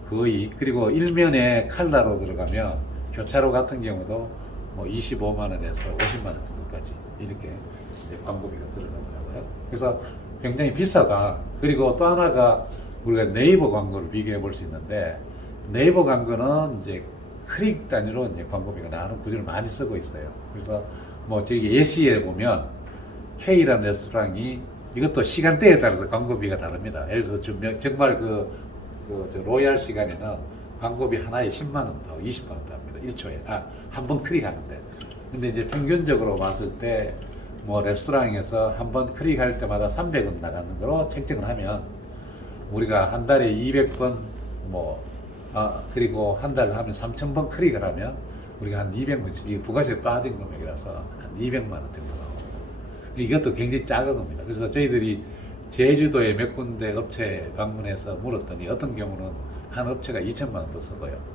거의, 그리고 일면에 칼라로 들어가면 교차로 같은 경우도 뭐 25만 원에서 50만 원 정도까지 이렇게 이제 광고비가 들어가더라고요. 그래서 굉장히 비싸다. 그리고 또 하나가 우리가 네이버 광고를 비교해 볼 수 있는데, 네이버 광고는 이제 클릭 단위로 이제 광고비가 나오는 구조를 많이 쓰고 있어요. 그래서 뭐 저기 예시에 보면 K라는 레스토랑이 이것도 시간대에 따라서 광고비가 다릅니다. 예를 들어서 정말 저 로얄 시간에는 광고비 하나에 10만 원 더, 20만 원 더 합니다. 1초에. 한 번 클릭하는데. 근데 이제 평균적으로 봤을 때 뭐 레스토랑에서 한 번 클릭할 때마다 300원 나가는 거로 책정을 하면 우리가 한 달에 200번 그리고 한 달 하면 3,000번 클릭을 하면 우리가 한 200만, 이 부가세 빠진 금액이라서 한 200만 원 정도 나옵니다. 이것도 굉장히 작은 겁니다. 그래서 저희들이 제주도에 몇 군데 업체 방문해서 물었더니 어떤 경우는 한 업체가 2천만 원도 쓰고요.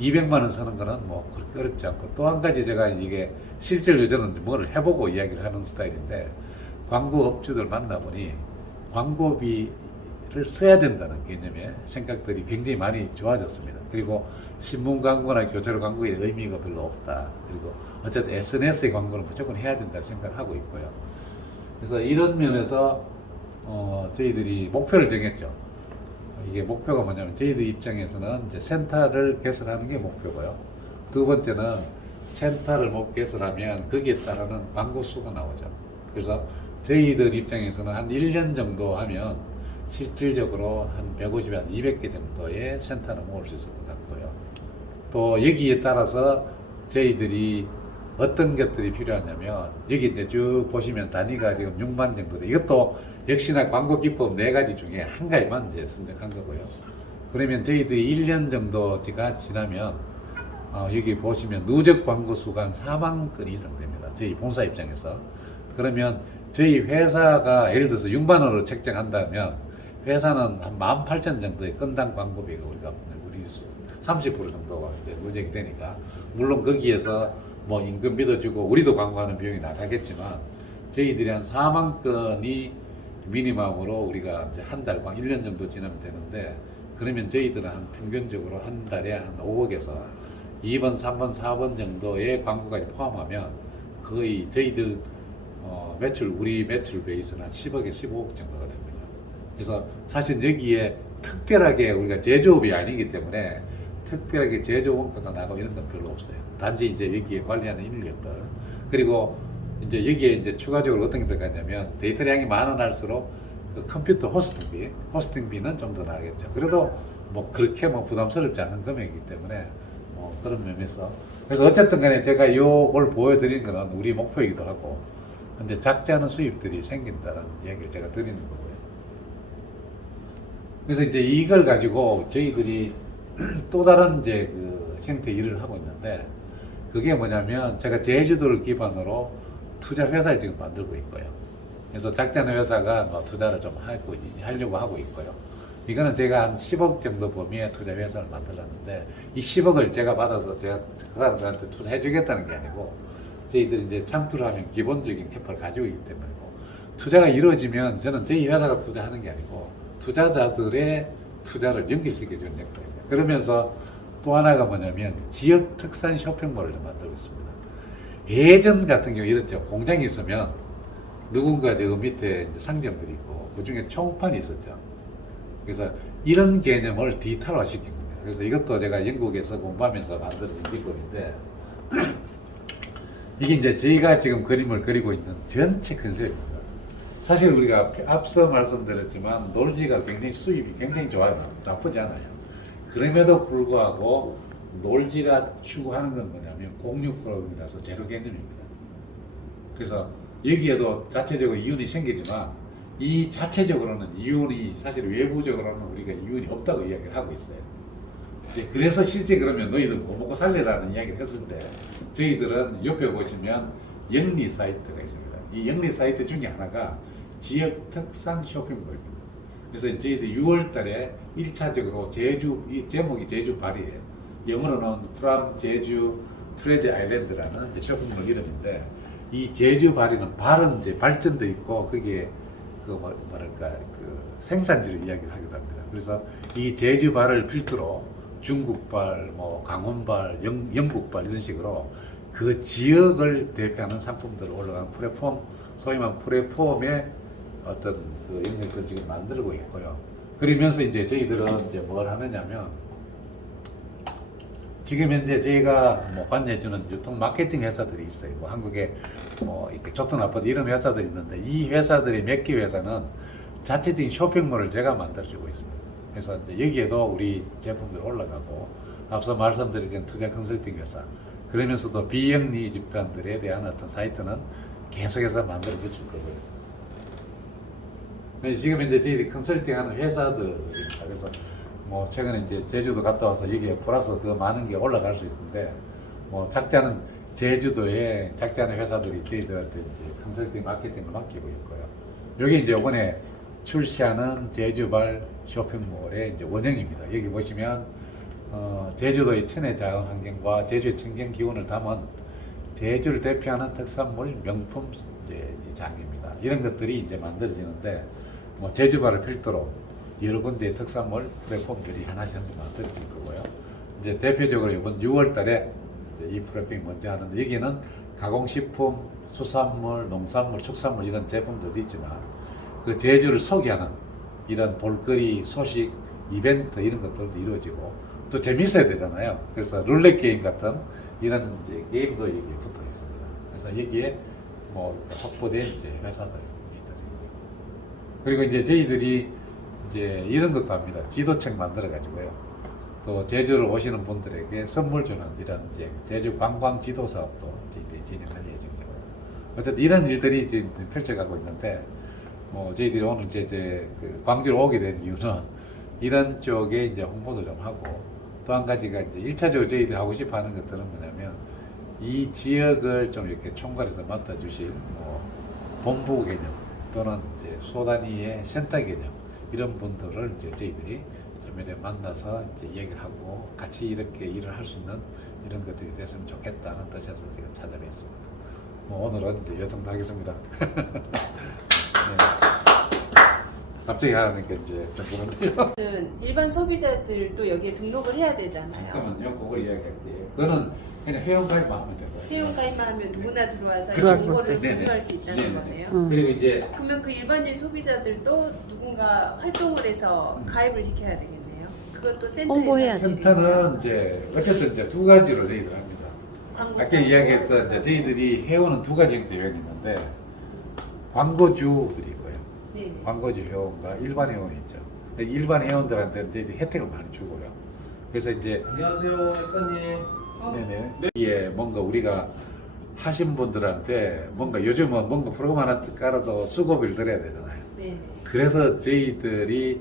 200만 원 쓰는 거는 뭐 그렇게 어렵지 않고, 또 한 가지 제가 이게 실제로 저는 뭐를 해보고 이야기를 하는 스타일인데, 광고 업주들 만나보니 광고비를 써야 된다는 개념의 생각들이 굉장히 많이 좋아졌습니다. 그리고 신문 광고나 교차로 광고의 의미가 별로 없다. 그리고 어쨌든 SNS의 광고는 무조건 해야 된다고 생각하고 있고요. 그래서 이런 면에서 저희들이 목표를 정했죠. 이게 목표가 뭐냐면 저희들 입장에서는 이제 센터를 개설하는 게 목표고요. 두 번째는 센터를 못 개설하면 거기에 따르는 광고 수가 나오죠. 그래서 저희들 입장에서는 한 1년 정도 하면 실질적으로 한 150, 한 200개 정도의 센터를 모을 수 있을 것 같고요. 또 여기에 따라서 저희들이 어떤 것들이 필요하냐면, 여기 이제 쭉 보시면 단위가 지금 6만 정도 돼. 이것도 역시나 광고 기법 4가지 중에 한 가지만 이제 선정한 거고요. 그러면 저희들이 1년 정도가 지나면 여기 보시면 누적 광고 수가 한 4만 건 이상 됩니다. 저희 본사 입장에서. 그러면 저희 회사가 예를 들어서 6만 원으로 책정한다면 회사는 한 18,000 정도의 건당 광고비가 우리 30% 정도가 이제 누적이 되니까, 물론 거기에서 뭐 임금비도 주고 우리도 광고하는 비용이 나가겠지만 저희들이 한 4만 건이 미니멈으로 우리가 이제 한 달, 1년 정도 지나면 되는데, 그러면 저희들은 한 평균적으로 한 달에 한 5억에서 2번, 3번, 4번 정도의 광고까지 포함하면 거의 저희들 우리 매출 베이스는 한 10억에 15억 정도가 됩니다. 그래서 사실 여기에 특별하게 우리가 제조업이 아니기 때문에 특별하게 제조 원가가 나가고 이런 건 별로 없어요. 단지 이제 여기에 관리하는 인력들, 그리고 이제 여기에 이제 추가적으로 어떤 게 들어가냐면 데이터량이 많아날수록 그 컴퓨터 호스팅비는 좀 더 나겠죠. 그래도 뭐 그렇게 뭐 부담스럽지 않은 금액이기 때문에 뭐 그런 면에서, 그래서 어쨌든 간에 제가 요걸 보여드린 거는 우리 목표이기도 하고, 근데 작지 않은 수입들이 생긴다는 이야기를 제가 드리는 거고요. 그래서 이제 이걸 가지고 저희들이 또 다른 이제 그 형태 일을 하고 있는데, 그게 뭐냐면 제가 제주도를 기반으로 투자 회사를 지금 만들고 있고요. 그래서 작지 않은 회사가 뭐 투자를 좀 하려고 하고 있고요. 이거는 제가 한 10억 정도 범위의 투자 회사를 만들었는데, 이 10억을 제가 받아서 제가 그 사람들한테 투자해 주겠다는 게 아니고, 저희들이 이제 창투를 하면 기본적인 캐피탈을 가지고 있기 때문이고, 투자가 이루어지면 저는 저희 회사가 투자하는 게 아니고 투자자들의 투자를 연결시켜주는 역할입니다. 그러면서 또 하나가 뭐냐면 지역 특산 쇼핑몰을 만들고 있습니다. 예전 같은 경우 이렇죠. 공장이 있으면 누군가 저 밑에 이제 상점들이 있고 그 중에 총판이 있었죠. 그래서 이런 개념을 디지털화 시킨 겁니다. 그래서 이것도 제가 영국에서 공부하면서 만들어진 기법인데, 이게 이제 저희가 지금 그림을 그리고 있는 전체 컨셉입니다. 사실 우리가 앞서 말씀드렸지만 놀지가 굉장히 수입이 굉장히 좋아요. 나쁘지 않아요. 그럼에도 불구하고 놀지가 추구하는 건 뭐냐면 공유 프로그램이라서 제로 개념입니다. 그래서 여기에도 자체적으로 이윤이 생기지만 이 자체적으로는 이윤이 사실 외부적으로는 우리가 이윤이 없다고 이야기를 하고 있어요. 이제 그래서 실제 그러면 너희들 뭐 먹고 살래라는 이야기를 했을 때 저희들은 옆에 보시면 영리 사이트가 있습니다. 이 영리 사이트 중에 하나가 지역 특산 쇼핑몰입니다. 그래서 저희들이 6월 달에 1차적으로 제주, 이 제목이 제주 발이에요. 영어로는 From 제주 트레저 아일랜드라는 이제 쇼핑몰 이름인데, 이 제주 발이는 발은 이제 발전도 있고, 그게 뭐랄까, 그 생산지를 이야기를 하기도 합니다. 그래서 이 제주 발을 필두로 중국발, 뭐 강원발, 영국발 이런 식으로 그 지역을 대표하는 상품들을 올라간 플랫폼, 소위 말하는 플랫폼의 어떤 그 영역을 지금 만들고 있고요. 그러면서 이제 저희들은 이제 뭘 하느냐면, 지금 현재 저희가 뭐 관여해주는 유통 마케팅 회사들이 있어요. 뭐 한국에 뭐 이렇게 좋든 나쁘든 이런 회사들이 있는데, 이 회사들이 몇 개 회사는 자체적인 쇼핑몰을 제가 만들어주고 있습니다. 그래서 이제 여기에도 우리 제품들이 올라가고, 앞서 말씀드린 투자 컨설팅 회사, 그러면서도 비영리 집단들에 대한 어떤 사이트는 계속해서 만들어 붙일 거고요. 지금 이제 저희들이 컨설팅하는 회사들입니다. 그래서 뭐 최근에 이제 제주도 갔다 와서 여기에 플러스 더 많은 게 올라갈 수 있는데, 뭐 작자는 제주도에 작자는 회사들이 저희들한테 이제 컨설팅 마케팅을 맡기고 있고요. 여기 이제 이번에 출시하는 제주발 쇼핑몰의 이제 원형입니다. 여기 보시면 제주도의 천혜 자연 환경과 제주의 청정 기운을 담은 제주를 대표하는 특산물 명품 이제 이 장입니다. 이런 것들이 이제 만들어지는데, 뭐 제주발을 필두로 여러 군데의 특산물 플랫폼들이 하나씩 만들어질 거고요. 이제 대표적으로 이번 6월 달에 이 플랫폼이 먼저 하는데, 여기는 가공식품, 수산물, 농산물, 축산물 이런 제품들도 있지만, 그 제주를 소개하는 이런 볼거리, 소식, 이벤트 이런 것들도 이루어지고, 또 재밌어야 되잖아요. 그래서 룰렛 게임 같은 이런 이제 게임도 여기에 붙어 있습니다. 그래서 여기에 뭐 확보된 이제 회사들이 있더라고요. 그리고 이제 저희들이 이제 이런 것도 합니다. 지도책 만들어 가지고요. 또 제주를 오시는 분들에게 선물 주는 이런 이제 제주 관광 지도 사업도 저희들이 진행할 예정이고요. 어쨌든 이런 일들이 지금 펼쳐가고 있는데, 뭐 저희들이 오늘 이제 그 광주로 오게 된 이유는 이런 쪽에 이제 홍보도 좀 하고, 또 한 가지가 이제 1차적으로 저희들이 하고 싶어 하는 것들은 뭐냐면, 이 지역을 좀 이렇게 총괄해서 맡아주신 뭐 본부 개념 또는 이제 소단위의 센터 개념 이런 분들을 이제 저희들이 좀 이렇게 만나서 이제 얘기를 하고 같이 이렇게 일을 할 수 있는 이런 것들이 됐으면 좋겠다는 뜻에서 제가 찾아뵙습니다. 뭐 오늘은 이제 요 정도 하겠습니다. 네. 갑자기 하니까 이제 좀 그런데요. 일반 소비자들도 여기에 등록을 해야 되잖아요. 잠깐만요, 그걸 이야기할게요. 그거는 그냥 회원가입만 하면 되고요. 회원가입만 하면 누구나 들어와서 이 그렇죠. 정보를 네네. 공유할 수 있다는 네네. 거네요. 그리고 이제 그러면 그 일반인 소비자들도 누군가 활동을 해서 가입을 시켜야 되겠네요. 그것도 센터에서 홍보해야 하시는 센터는 이제 어쨌든 이제 두 가지로 저희들 합니다. 광고 아까 이야기했던 이제 저희들이 회원은 두 가지 회원이 있는데, 광고주들이 있고요. 네. 광고주 회원과 일반 회원이 있죠. 일반 회원들한테는 저희들이 혜택을 많이 주고요. 그래서 이제 안녕하세요, 역사님. 네네. 이게 뭔가 우리가 하신 분들한테 뭔가 요즘은 뭔가 프로그램 하나 깔아도 수고비를 들여야 되잖아요. 네. 그래서 저희들이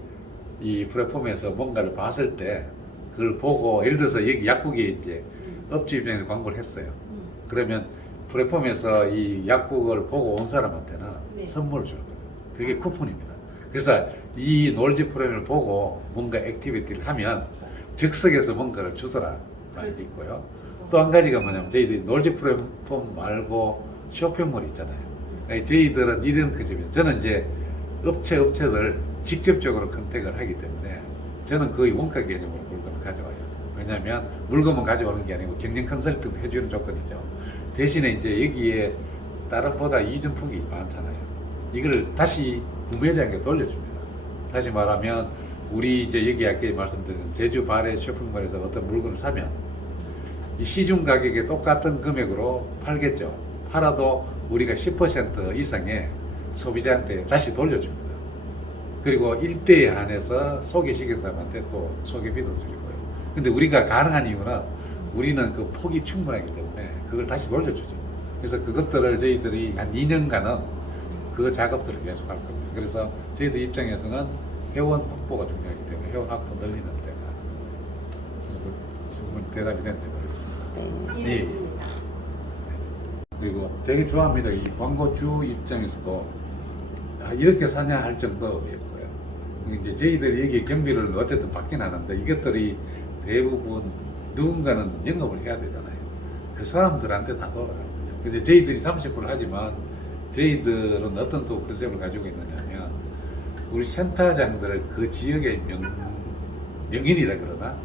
이 플랫폼에서 뭔가를 봤을 때 그걸 보고, 예를 들어서 여기 약국이 이제 업주 입장에서 광고를 했어요. 그러면 플랫폼에서 이 약국을 보고 온 사람한테는 네. 선물을 주는 거죠. 그게 쿠폰입니다. 그래서 이 놀지 프로그램을 보고 뭔가 액티비티를 하면 즉석에서 뭔가를 주더라 말이 그렇죠. 있고요. 또 한 가지가 뭐냐면, 저희들이 놀지 플랫폼 말고 쇼핑몰 있잖아요. 그러니까 저희들은 이런 그 점이에요. 저는 이제 업체들 직접적으로 컨택을 하기 때문에 저는 거의 원가 개념으로 물건을 가져와요. 왜냐하면 물건만 가져오는 게 아니고 경영 컨설팅 해주는 조건이죠. 대신에 이제 여기에 다른 보다 이중폭이 많잖아요. 이걸 다시 구매자에게 돌려줍니다. 다시 말하면 우리 이제 여기 아까 말씀드린 제주 발의 쇼핑몰에서 어떤 물건을 사면 이 시중 가격에 똑같은 금액으로 팔겠죠. 팔아도 우리가 10% 이상의 소비자한테 다시 돌려줍니다. 그리고 일대에 한해서 소개시킨 사람한테 또 소개비도 드리고요. 근데 우리가 가능한 이유는 우리는 그 폭이 충분하기 때문에 그걸 다시 돌려주죠. 그래서 그것들을 저희들이 한 2년간은 그 작업들을 계속 할 겁니다. 그래서 저희들 입장에서는 회원 확보가 중요하기 때문에 회원 확보 늘리는 데가 그래서 그 질문 대답이 되는지 모르겠습니다. 이해했습니다. 그리고 되게 좋아합니다. 이 광고주 입장에서도 이렇게 사냐 할 정도였고요. 이제 저희들이 여기 경비를 어쨌든 받긴 하는데 이것들이 대부분 누군가는 영업을 해야 되잖아요. 그 사람들한테 다 돌아가는 거죠. 근데 저희들이 30% 하지만 저희들은 어떤 또 컨셉을 가지고 있느냐면 우리 센터장들을 그 지역의 명인이라 그러나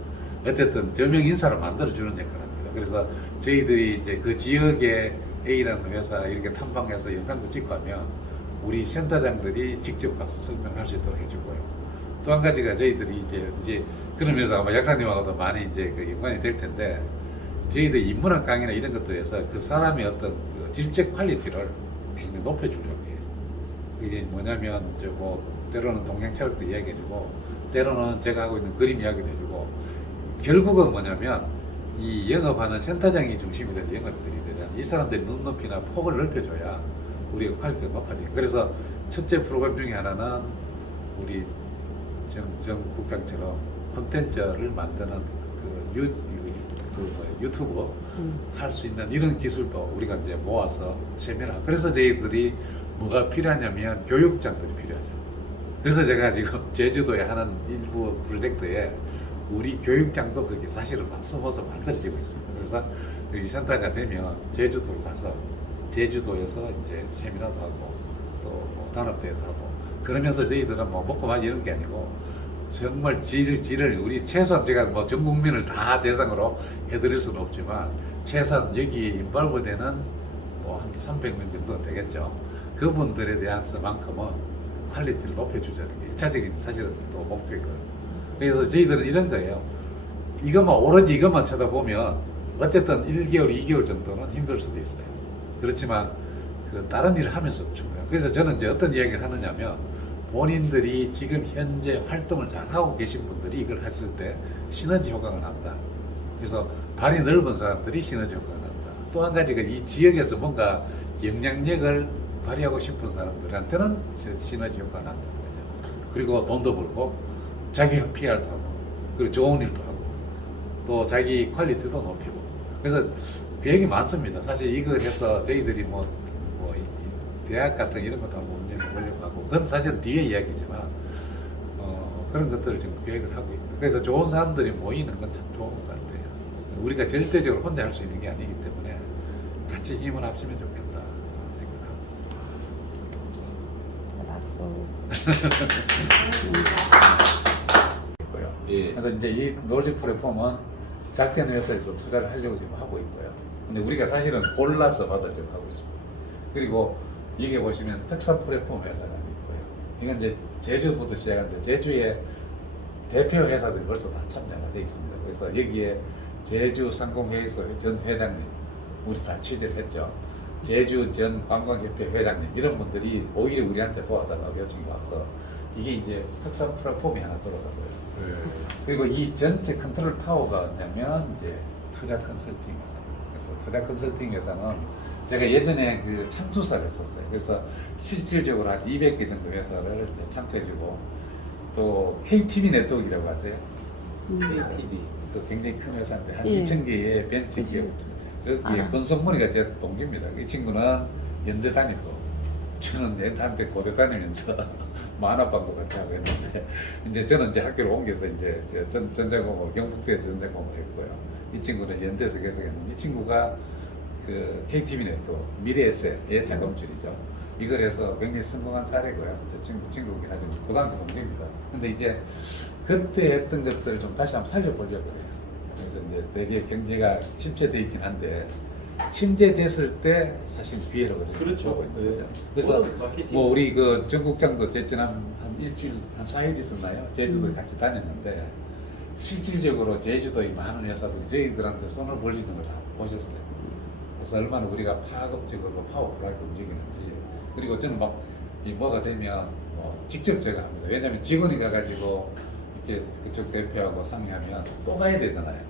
어쨌든 저명 인사를 만들어주는 역할을 합니다. 그래서 저희들이 이제 그 지역의 A라는 회사 이렇게 탐방해서 영상도 찍고 하면 우리 센터장들이 직접 가서 설명할 수 있도록 해주고요. 또 한 가지가 저희들이 이제 그러면서 아마 약사님하고도 많이 이제 그 연관이 될 텐데 저희들 인문학 강의나 이런 것들에서 그 사람의 어떤 그 질적 퀄리티를 굉장히 높여주려고 해요. 그게 뭐냐면 뭐 때로는 동양철학도 이야기해주고 때로는 제가 하고 있는 그림 이야기도 해주고 결국은 뭐냐면 이 영업하는 센터장이 중심이 돼서 영업들이 되잖아요. 이 사람들의 눈높이나 폭을 넓혀줘야 우리가 퀄리티가 높아져요. 그래서 첫째 프로그램 중에 하나는 우리 정 국장처럼 콘텐츠를 만드는 유튜브 할 수 있는 이런 기술도 우리가 이제 모아서 세미나. 그래서 저희들이 뭐가 필요하냐면 교육장들이 필요하죠. 그래서 제가 지금 제주도에 하는 일부 프로젝트에 우리 교육장도 거기 사실은 숨어서 만들어지고 있습니다. 그래서 여기 센터가 되면 제주도로 가서 제주도에서 이제 세미나도 하고 또뭐 단합대회도 하고 그러면서 저희들은 뭐 먹고 마시 이런 게 아니고 정말 질을 우리 최소한 제가 뭐 전 국민을 다 대상으로 해드릴 수는 없지만 최소한 여기 인발부되는 뭐 한 300명 정도 되겠죠. 그분들에 대한 만큼은 퀄리티를 높여주자는 게 1차적인 사실은 또 목표이거든요. 그래서 저희들은 이런 거예요. 이것만 오로지 이것만 쳐다보면 어쨌든 1개월, 2개월 정도는 힘들 수도 있어요. 그렇지만 그 다른 일을 하면서 충분해요. 그래서 저는 이제 어떤 이야기를 하느냐면 본인들이 지금 현재 활동을 잘 하고 계신 분들이 이걸 했을 때 시너지 효과가 난다. 그래서 발이 넓은 사람들이 시너지 효과가 난다. 또 한 가지가 이 지역에서 뭔가 영향력을 발휘하고 싶은 사람들한테는 시너지 효과가 난다는 거죠. 그리고 돈도 벌고 자기 PR도 하고 그리고 좋은 일도 하고 또 자기 퀄리티도 높이고 그래서 계획이 많습니다. 사실 이걸 해서 저희들이 뭐 대학 같은 이런 것도 하고 운영하려고 하고 그건 사실은 뒤에 이야기지만 그런 것들을 지금 계획을 하고 있고 그래서 좋은 사람들이 모이는 건 참 좋은 것 같아요. 우리가 절대적으로 혼자 할 수 있는 게 아니기 때문에 같이 힘을 합치면 좋겠다 생각을 하고 있습니다. 있고요. 예. 그래서 이제 이 놀지 플랫폼은 작전 회사에서 투자를 하려고 지금 하고 있고요. 근데 우리가 사실은 골라서 받으려고 하고 있습니다. 그리고 여기 보시면 특산 플랫폼 회사가 있고요. 이건 이제 제주부터 시작하는데 제주에 대표 회사들이 벌써 다 참여가 되어 있습니다. 그래서 여기에 제주 상공회의소 전 회장님, 우리 다 취재를 했죠. 제주 전 관광협회 회장님 이런 분들이 오히려 우리한테 도와달라고 요청이 와서 이게 이제 특산 플랫폼이 하나 들어가고요. 그리고 이 전체 컨트롤 타워가 뭐냐면 이제 투자 컨설팅 회사입니다. 그래서 투자 컨설팅 회사는 제가 예전에 그 참수사를 했었어요. 그래서 실질적으로 한 200개 정도 회사를 참여해주고 또 KTV 네트워크라고 하세요? KTV. 그 굉장히 큰 회사인데 한 예. 2,000개의 벤처 기업 여기에 권성문이가 제 동기입니다. 이 친구는 연대 다니고 저는 연대 고대 다니면서 만화방도 같이 하고 했는데 이제 저는 이제 학교를 옮겨서 이제 전자공업 경북대에서 전자공업을 했고요. 이 친구는 연대에서 계속 했는데 이 친구가 그 KTV 네트워크 미래에셋의 자금줄이죠. 이걸 해서 굉장히 성공한 사례고요. 제 친구긴 하지만 고등학교 동기입니다. 근데 이제 그때 했던 것들을 좀 다시 한번 살려보려고 해요. 그래서 이제 되게 경제가 침체돼 있긴 한데 침체됐을 때 사실 기회로거든요. 그렇죠. 보고 있는 거죠. 네. 그래서 모든 마케팅. 뭐 우리 그 전국장도 제 지난 한 일주일 한 4일 있었나요? 제주도 같이 다녔는데 실질적으로 제주도의 많은 회사들이 저희들한테 손을 벌리는 걸 다 보셨어요. 그래서 얼마나 우리가 파급적으로 파워풀하게 움직이는지 그리고 저는 막 이 뭐가 되면 직접 제가 합니다. 왜냐하면 직원이 가가지고 이렇게 그쪽 대표하고 상의하면 또 가야 되잖아요.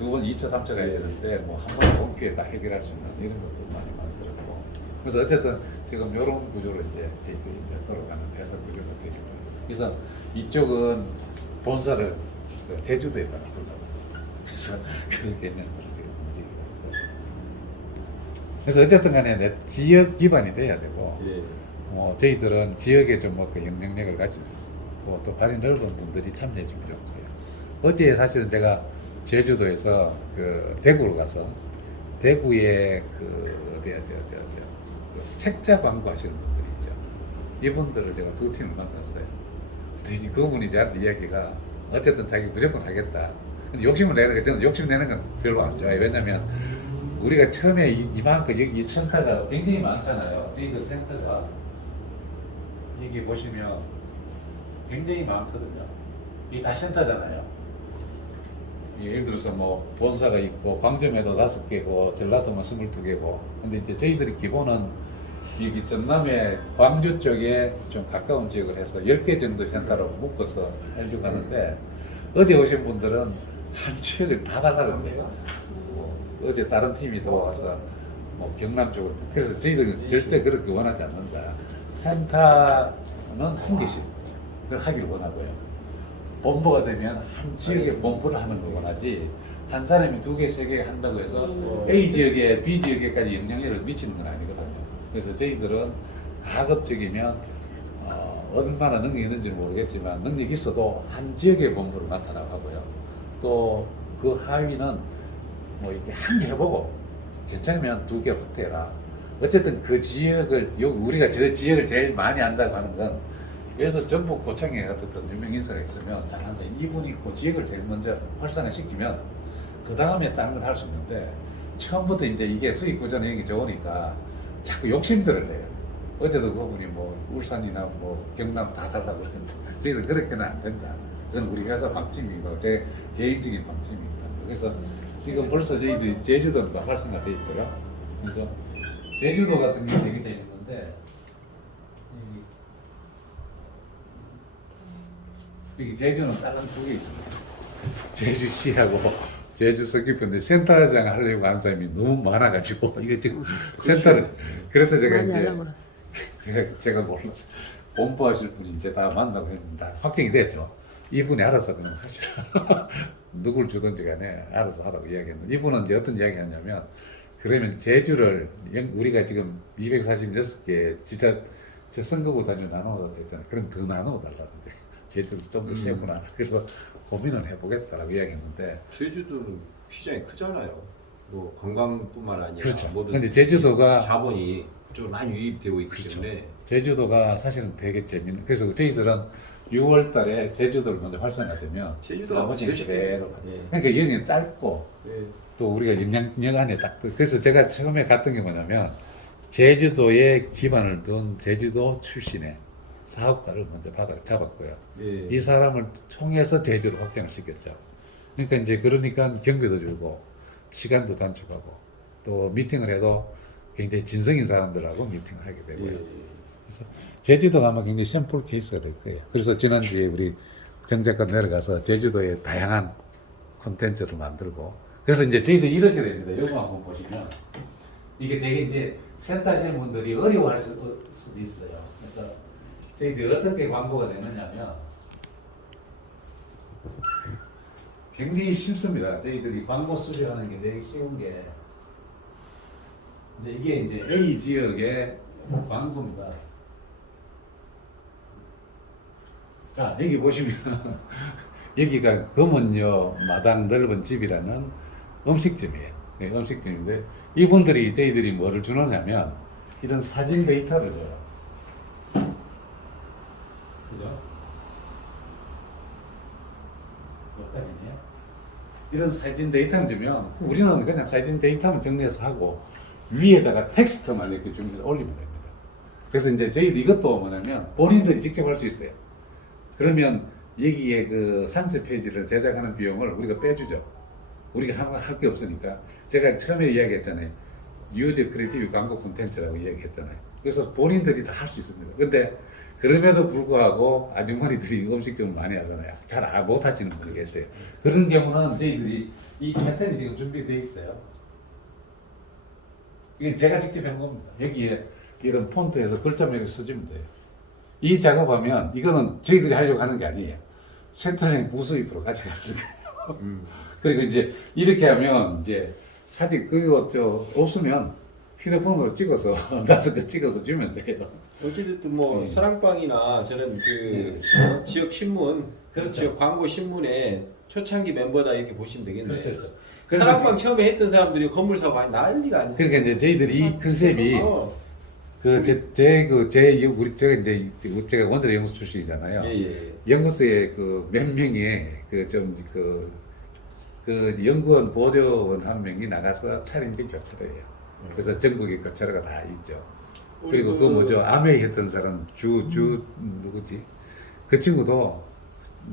2번, 2차, 3차 가야 되는데 뭐 한 번에 본 기회에 다 해결할 수 있는 이런 것도 많이 만들었고 그래서 어쨌든 지금 이런 구조로 이제 저희들이 이제 돌아가는 회사 구조가 되죠. 그래서 이쪽은 본사를 그 제주도에다가 두고 그래서 그 개념으로 지금 움직이고 있고 그래서 어쨌든 간에 내 지역 기반이 돼야 되고 예. 저희들은 지역에 좀 그 영향력을 가지고 또 발이 넓은 분들이 참여해 주면 좋고요. 어제 사실은 제가 제주도에서 그 대구로 가서 대구에 그 어디야 그 책자 광고 하시는 분들 있죠. 이분들을 제가 두 팀을 만났어요. 그랬더니 그분이 저한테 이야기가 어쨌든 자기 무조건 하겠다. 근데 욕심을 내는 거 저는 욕심 내는 건 별로 안 좋아해요. 왜냐면 우리가 처음에 이만큼 여기 센터가 굉장히 많잖아요. 저희들 센터가 여기 보시면 굉장히 많거든요. 이게 다 센터잖아요. 예를 들어서 뭐 본사가 있고 광점에도 5개고 전라도만 22개고. 근데 이제 저희들이 기본은 여기 전남에 광주 쪽에 좀 가까운 지역을 해서 10개 정도 센터로 묶어서 하려고 하는데 어제 오신 분들은 한 지역을 다 달라는 거예요. 어제 다른 팀이 또 와서 뭐 경남 쪽으로. 그래서 저희들은 절대 그렇게 원하지 않는다. 센터는 한 개씩 그걸 하길 원하고요. 본부가 되면 한 지역에 본부를 하는 걸 원하지 한 사람이 2개, 3개 한다고 해서 A 지역에 B 지역에까지 영향력을 미치는 건 아니거든요. 그래서 저희들은 가급적이면 얼마나 능력이 있는지 모르겠지만 능력이 있어도 한 지역의 본부로 나타나고 하고요. 또 그 하위는 뭐 이렇게 한 개 해보고 괜찮으면 2개 확대해라. 어쨌든 그 지역을 우리가 저 지역을 제일 많이 안다고 하는 건 그래서 전북 고창에 어떤 유명 인사가 있으면 잘하는 사람 이분이 그 지역을 제일 먼저 활성화시키면 그 다음에 다른 걸 할 수 있는데 처음부터 이제 이게 수익 구조는 이게 좋으니까 자꾸 욕심들을 내요. 어제도 그분이 뭐 울산이나 뭐 경남 다 달라고 그랬는데 저희는 그렇게는 안 된다. 그건 우리 회사 방침이고 제 개인적인 방침입니다. 그래서 지금 벌써 저희들이 제주도가 활성화되어 있고요. 그래서 제주도 같은 게 되게 재밌는데 여기 제주는 다른 2개 있습니다. 제주시하고 제주 서귀포인데 센터장 하려고 하는 사람이 너무 많아가지고 이게 지금 센터를 그래서 제가 많이 이제 하려구나. 제가 몰랐어. 본부하실 분이 이제 다 만나고 했는데 다 확정이 됐죠. 이분이 알아서 그냥 하시라. 누굴 주든지 간에 알아서 하라고 이야기했는데 이분은 이제 어떤 이야기 하냐면 그러면 제주를 우리가 지금 246개 진짜 저 선거구단위로 나눠서 됐잖아요. 그럼 더 나눠 달라는데 제주도 좀 더 세구나. 그래서 고민을 해보겠다라고 이야기했는데 제주도는 시장이 크잖아요. 뭐 관광뿐만 아니라 그렇죠. 모든 근데 제주도가 자본이 그쪽으로 많이 유입되고 있기 그렇죠. 때문에 제주도가 사실은 되게 재밌는. 그래서 저희들은 6월 달에 제주도를 먼저 활성화되면 제주도가 나머지는 제일 그대로 쉽게- 가요. 예. 그러니까 여기는 짧고 예. 또 우리가 영향력 안에 딱 그래서 제가 처음에 갔던 게 뭐냐면 제주도에 기반을 둔 제주도 출신의 사업가를 먼저 잡았고요. 예. 이 사람을 통해서 제주를 확장을 시켰죠. 그러니까 이제 그러니까 경비도 줄고 시간도 단축하고 또 미팅을 해도 굉장히 진성인 사람들하고 미팅을 하게 되고요. 예. 그래서 제주도가 아마 굉장히 샘플 케이스가 될 거예요. 그래서 지난주에 우리 정 작가 내려가서 제주도의 다양한 콘텐츠를 만들고 그래서 이제 저희들이 이렇게 됩니다. 이거 한번 보시면 이게 되게 이제 센터 하시는 분들이 어려워할 수도 있어요. 그래서 저희들이 어떻게 광고가 되느냐면 굉장히 쉽습니다. 저희들이 광고 수리하는 게 되게 쉬운 게 이제 이게 이제 A 지역의 광고입니다. 자, 여기 보시면 여기가 검은요 마당 넓은 집이라는 음식점이에요. 네, 음식점인데 이분들이 저희들이 뭐를 주느냐면 이런 사진 데이터를 줘요. 그죠? 여기까지네요. 이런 사진 데이터를 주면 우리는 그냥 사진 데이터만 정리해서 하고 위에다가 텍스트만 이렇게 주면서 올리면 됩니다. 그래서 이제 저희도 이것도 뭐냐면 본인들이 직접 할 수 있어요. 그러면 여기에 그 상세 페이지를 제작하는 비용을 우리가 빼주죠. 우리가 할 게 없으니까. 제가 처음에 이야기했잖아요. 유저 크리에이티브 광고 콘텐츠라고 이야기했잖아요. 그래서 본인들이 다 할 수 있습니다. 근데 그럼에도 불구하고 아주머니들이 음식점을 많이 하잖아요. 잘 못 하시는 분이 계세요. 그런 경우는 저희들이 이 패턴이 지금 준비되어 있어요. 이게 제가 직접 한 겁니다. 여기에 이런 폰트에서 글자명을 써주면 돼요. 이 작업하면 이거는 저희들이 하려고 하는 게 아니에요. 센터장이 부수입으로 가져가는 거예요. 그리고 이제 이렇게 하면 이제 사진 그거 없으면 휴대폰으로 찍어서 5개 찍어서 주면 돼요. 어찌됐든 뭐 네. 사랑방이나 저런 그 지역 신문, 그렇죠. 지역 광고 신문에 초창기 멤버다 이렇게 보시면 되겠네요. 그래서 사랑방 처음에 했던 사람들이 건물 사고 난리가 아니었어요. 그러니까 이제 저희들이 이 컨셉이 어. 우리 제가 이제 제가 원자력 연구소 출신이잖아요. 예, 예. 연구소에 그 몇 명의 그 연구원 보조원 한 명이 나가서 차린 게 교차로예요. 그래서 전국에 교차로가 다 있죠. 그리고 그 뭐죠 아메이 했던 사람 누구지? 그 친구도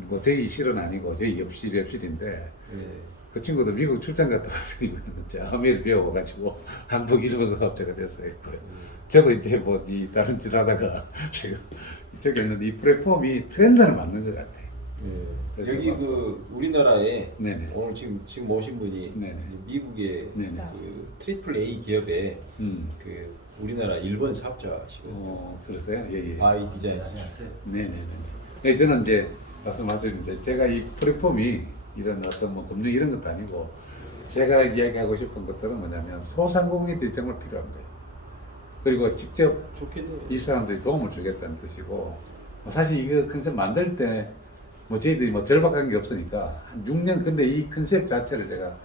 뭐 저희 실은 아니고 저희 옆실인데 예. 그 친구도 미국 출장 갔다 왔더니 아메이를 배워가지고 한국 일본 사업자가 됐어요. 저도 이제 뭐 이 다른 짓 하다가 제가 저기 있는데 이 플랫폼이 트렌드를 맞는 것 같아. 예. 여기 그 우리나라에 네네. 오늘 지금 오신 분이 네네. 미국의 네네. 그 트리플 A 기업의 음. 그 우리나라 1번 사업자시거든요. 그러세요? 예, 예. 아이 디자인 하셨어요? 네네네. 네, 저는 이제 말씀하신 이제 제가 이 플랫폼이 이런 어떤 뭐 금융 이런 것도 아니고 제가 이야기하고 싶은 것들은 뭐냐면 소상공인들이 정말 필요한 거예요. 그리고 직접 좋겠네요. 이 사람들이 도움을 주겠다는 뜻이고 뭐 사실 이거 컨셉 만들 때 뭐 저희들이 뭐 절박한 게 없으니까 한 6년 근데 이 컨셉 자체를 제가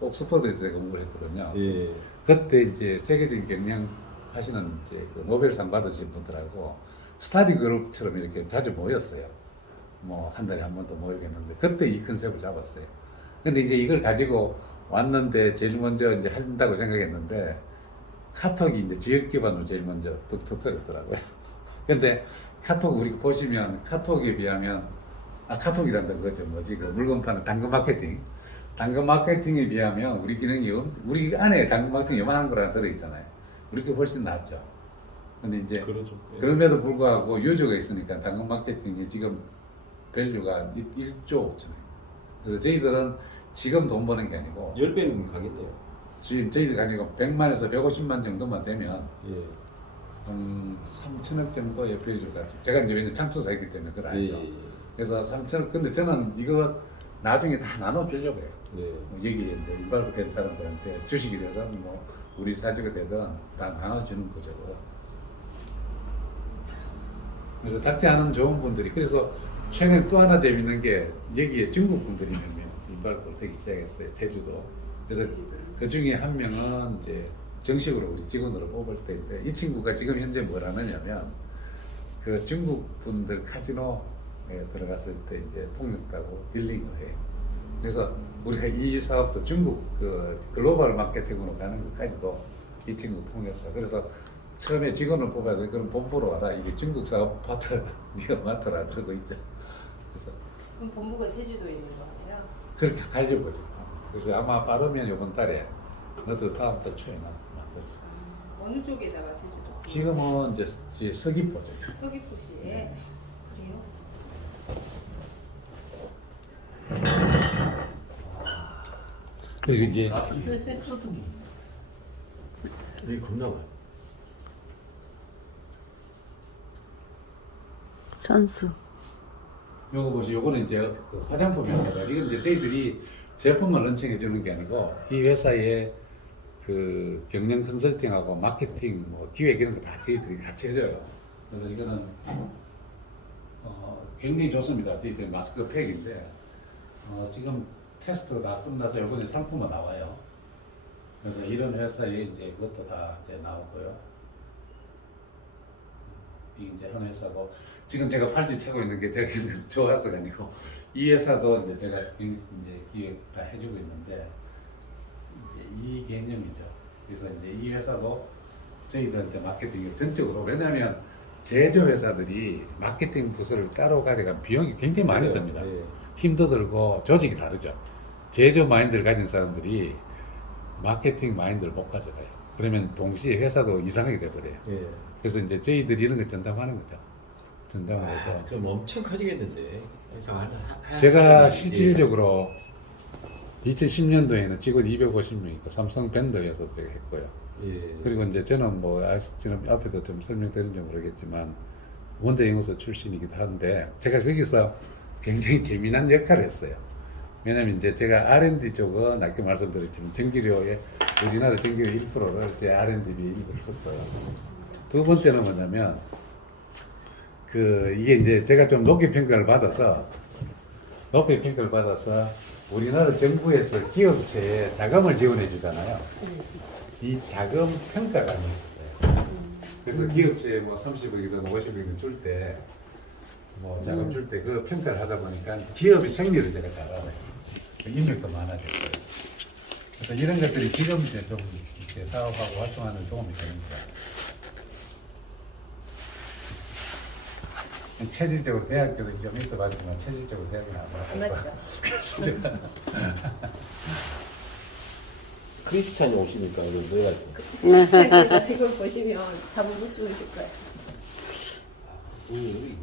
옥스퍼드에서 제가 공부를 했거든요. 예. 그때 이제 세계적인 경영 하시는 이제 그 노벨상 받으신 분들하고 스타디 그룹처럼 이렇게 자주 모였어요. 뭐 한 달에 한 번도 모이겠는데 그때 이 컨셉을 잡았어요. 근데 이제 이걸 가지고 왔는데 제일 먼저 이제 한다고 생각했는데 카톡이 이제 지역 기반으로 제일 먼저 뚝 터졌더라고요. 근데 카톡 우리 보시면 카톡에 비하면 카톡이란다 그거죠. 뭐지 그 물건 파는 당근 마케팅. 당근 마케팅에 비하면 우리 기능이 우리 안에 당근 마케팅 요만한 거랑 들어있잖아요. 우리 게 훨씬 낫죠. 근데 이제 그렇죠. 예. 그럼에도 불구하고 유저가 있으니까 당근 마케팅이 지금 밸류가 1조 5천원. 그래서 저희들은 지금 돈 버는 게 아니고 10배는 가겠네요. 지금 저희들 가지고 100만에서 150만 정도만 되면 예. 한 3천억 정도의 밸류가 제가 이제 왜냐면 창조사이기 때문에 그걸 예. 알죠. 그래서 3천억 근데 저는 이거 나중에 다 나눠주려고 해요. 예. 뭐 여기 이제 인발된 사람들한테 주식이 되든 뭐 우리 사주가 되든 다 나눠주는 거죠. 그래서 작지 않은 좋은 분들이 그래서 최근에 또 하나 재밌는 게 여기에 중국 분들이 몇 명 인발을 되기 시작했어요. 제주도. 그래서 그 중에 한 명은 이제 정식으로 우리 직원으로 뽑을 때인데 이 친구가 지금 현재 뭘 하느냐면 그 중국 분들 카지노에 들어갔을 때 이제 통역 따고 딜링을 해요. 그래서 우리가 이 사업도 중국 그 글로벌 마케팅으로 가는 것까지도 이 친구 통해서 그래서 처음에 직원을 뽑아야 돼. 그럼 본부로 와라. 이게 중국 사업 파트 네가 맡아라. 그러고 있죠. 그래서 그럼 본부가 제주도에 있는 거예요? 그렇게 가려고 죠. 그래서 아마 빠르면 이번 달에 너도 다음 달 초에 만들죠. 어느 쪽에다가 제주도? 지금은 이제 서귀포죠. 서귀포시에. 그래요? 그리고 이제 여기 겁나 많아. 선수. 요거 보시 요거는 이제 그 화장품 회사가 이건 이제 저희들이 제품만 런칭해 주는 게 아니고 이 회사의 그 경영 컨설팅하고 마케팅 뭐 기획 이런 거 다 저희들이 같이 해줘요. 그래서 이거는 굉장히 좋습니다. 저희들 마스크팩인데 지금 테스트 다 끝나서 요번에 상품은 나와요. 그래서 이런 회사에 이제 그것도 다 이제 나오고요. 이 이제 한 회사고 지금 제가 팔찌 차고 있는 게 제가 좋아서가 아니고 이 회사도 이제 제가 이제 기획 다 해주고 있는데 이제 이 개념이죠. 그래서 이제 이 회사도 저희들한테 마케팅이 전적으로 왜냐하면 제조 회사들이 마케팅 부서를 따로 가져가면 비용이 굉장히 많이 듭니다. 예. 힘도 들고 조직이 다르죠. 제조 마인드를 가진 사람들이 마케팅 마인드를 못 가져가요. 그러면 동시에 회사도 이상하게 돼버려요. 예. 그래서 이제 저희들이 이런 걸 전담하는 거죠. 전담을 해서. 그럼 엄청 커지겠는데. 그래서 제가 실질적으로 2010년도에는 직원 250명 있고 삼성 밴더에서 제가 했고요. 예. 그리고 이제 저는 뭐 지금 앞에도 좀 설명드린지 모르겠지만 원자연구소 출신이기도 한데 제가 거기서 굉장히 재미난 역할을 했어요. 왜냐면 이제 제가 R&D 쪽은 아까 말씀드렸지만 전기료의 우리나라 전기료 1%를 제 R&D비 일부를 썼어요. 두 번째는 뭐냐면 이게 이제 제가 좀 높게 평가를 받아서 우리나라 정부에서 기업체에 자금을 지원해 주잖아요. 이 자금 평가가 있었어요. 그래서 기업체에 뭐 30억이든 50억이든 줄 때 뭐 자금 줄 때 그 평가를 하다 보니까 기업의 생리를 제가 잘 알아요. 인력도 많아졌어요. 그래서 이런 것들이 지금 이제 좀 이렇게 사업하고 활동하는 데 도움이 됩니다. 체질적으로 대학교도 좀 있어봤지만 체질적으로 대학은 안 맞죠? 가서 그래서 제가 크리스찬이 오시니까 오늘 노래가 그래서 이걸 보시면 잠을 못 주무실 거예요. 이게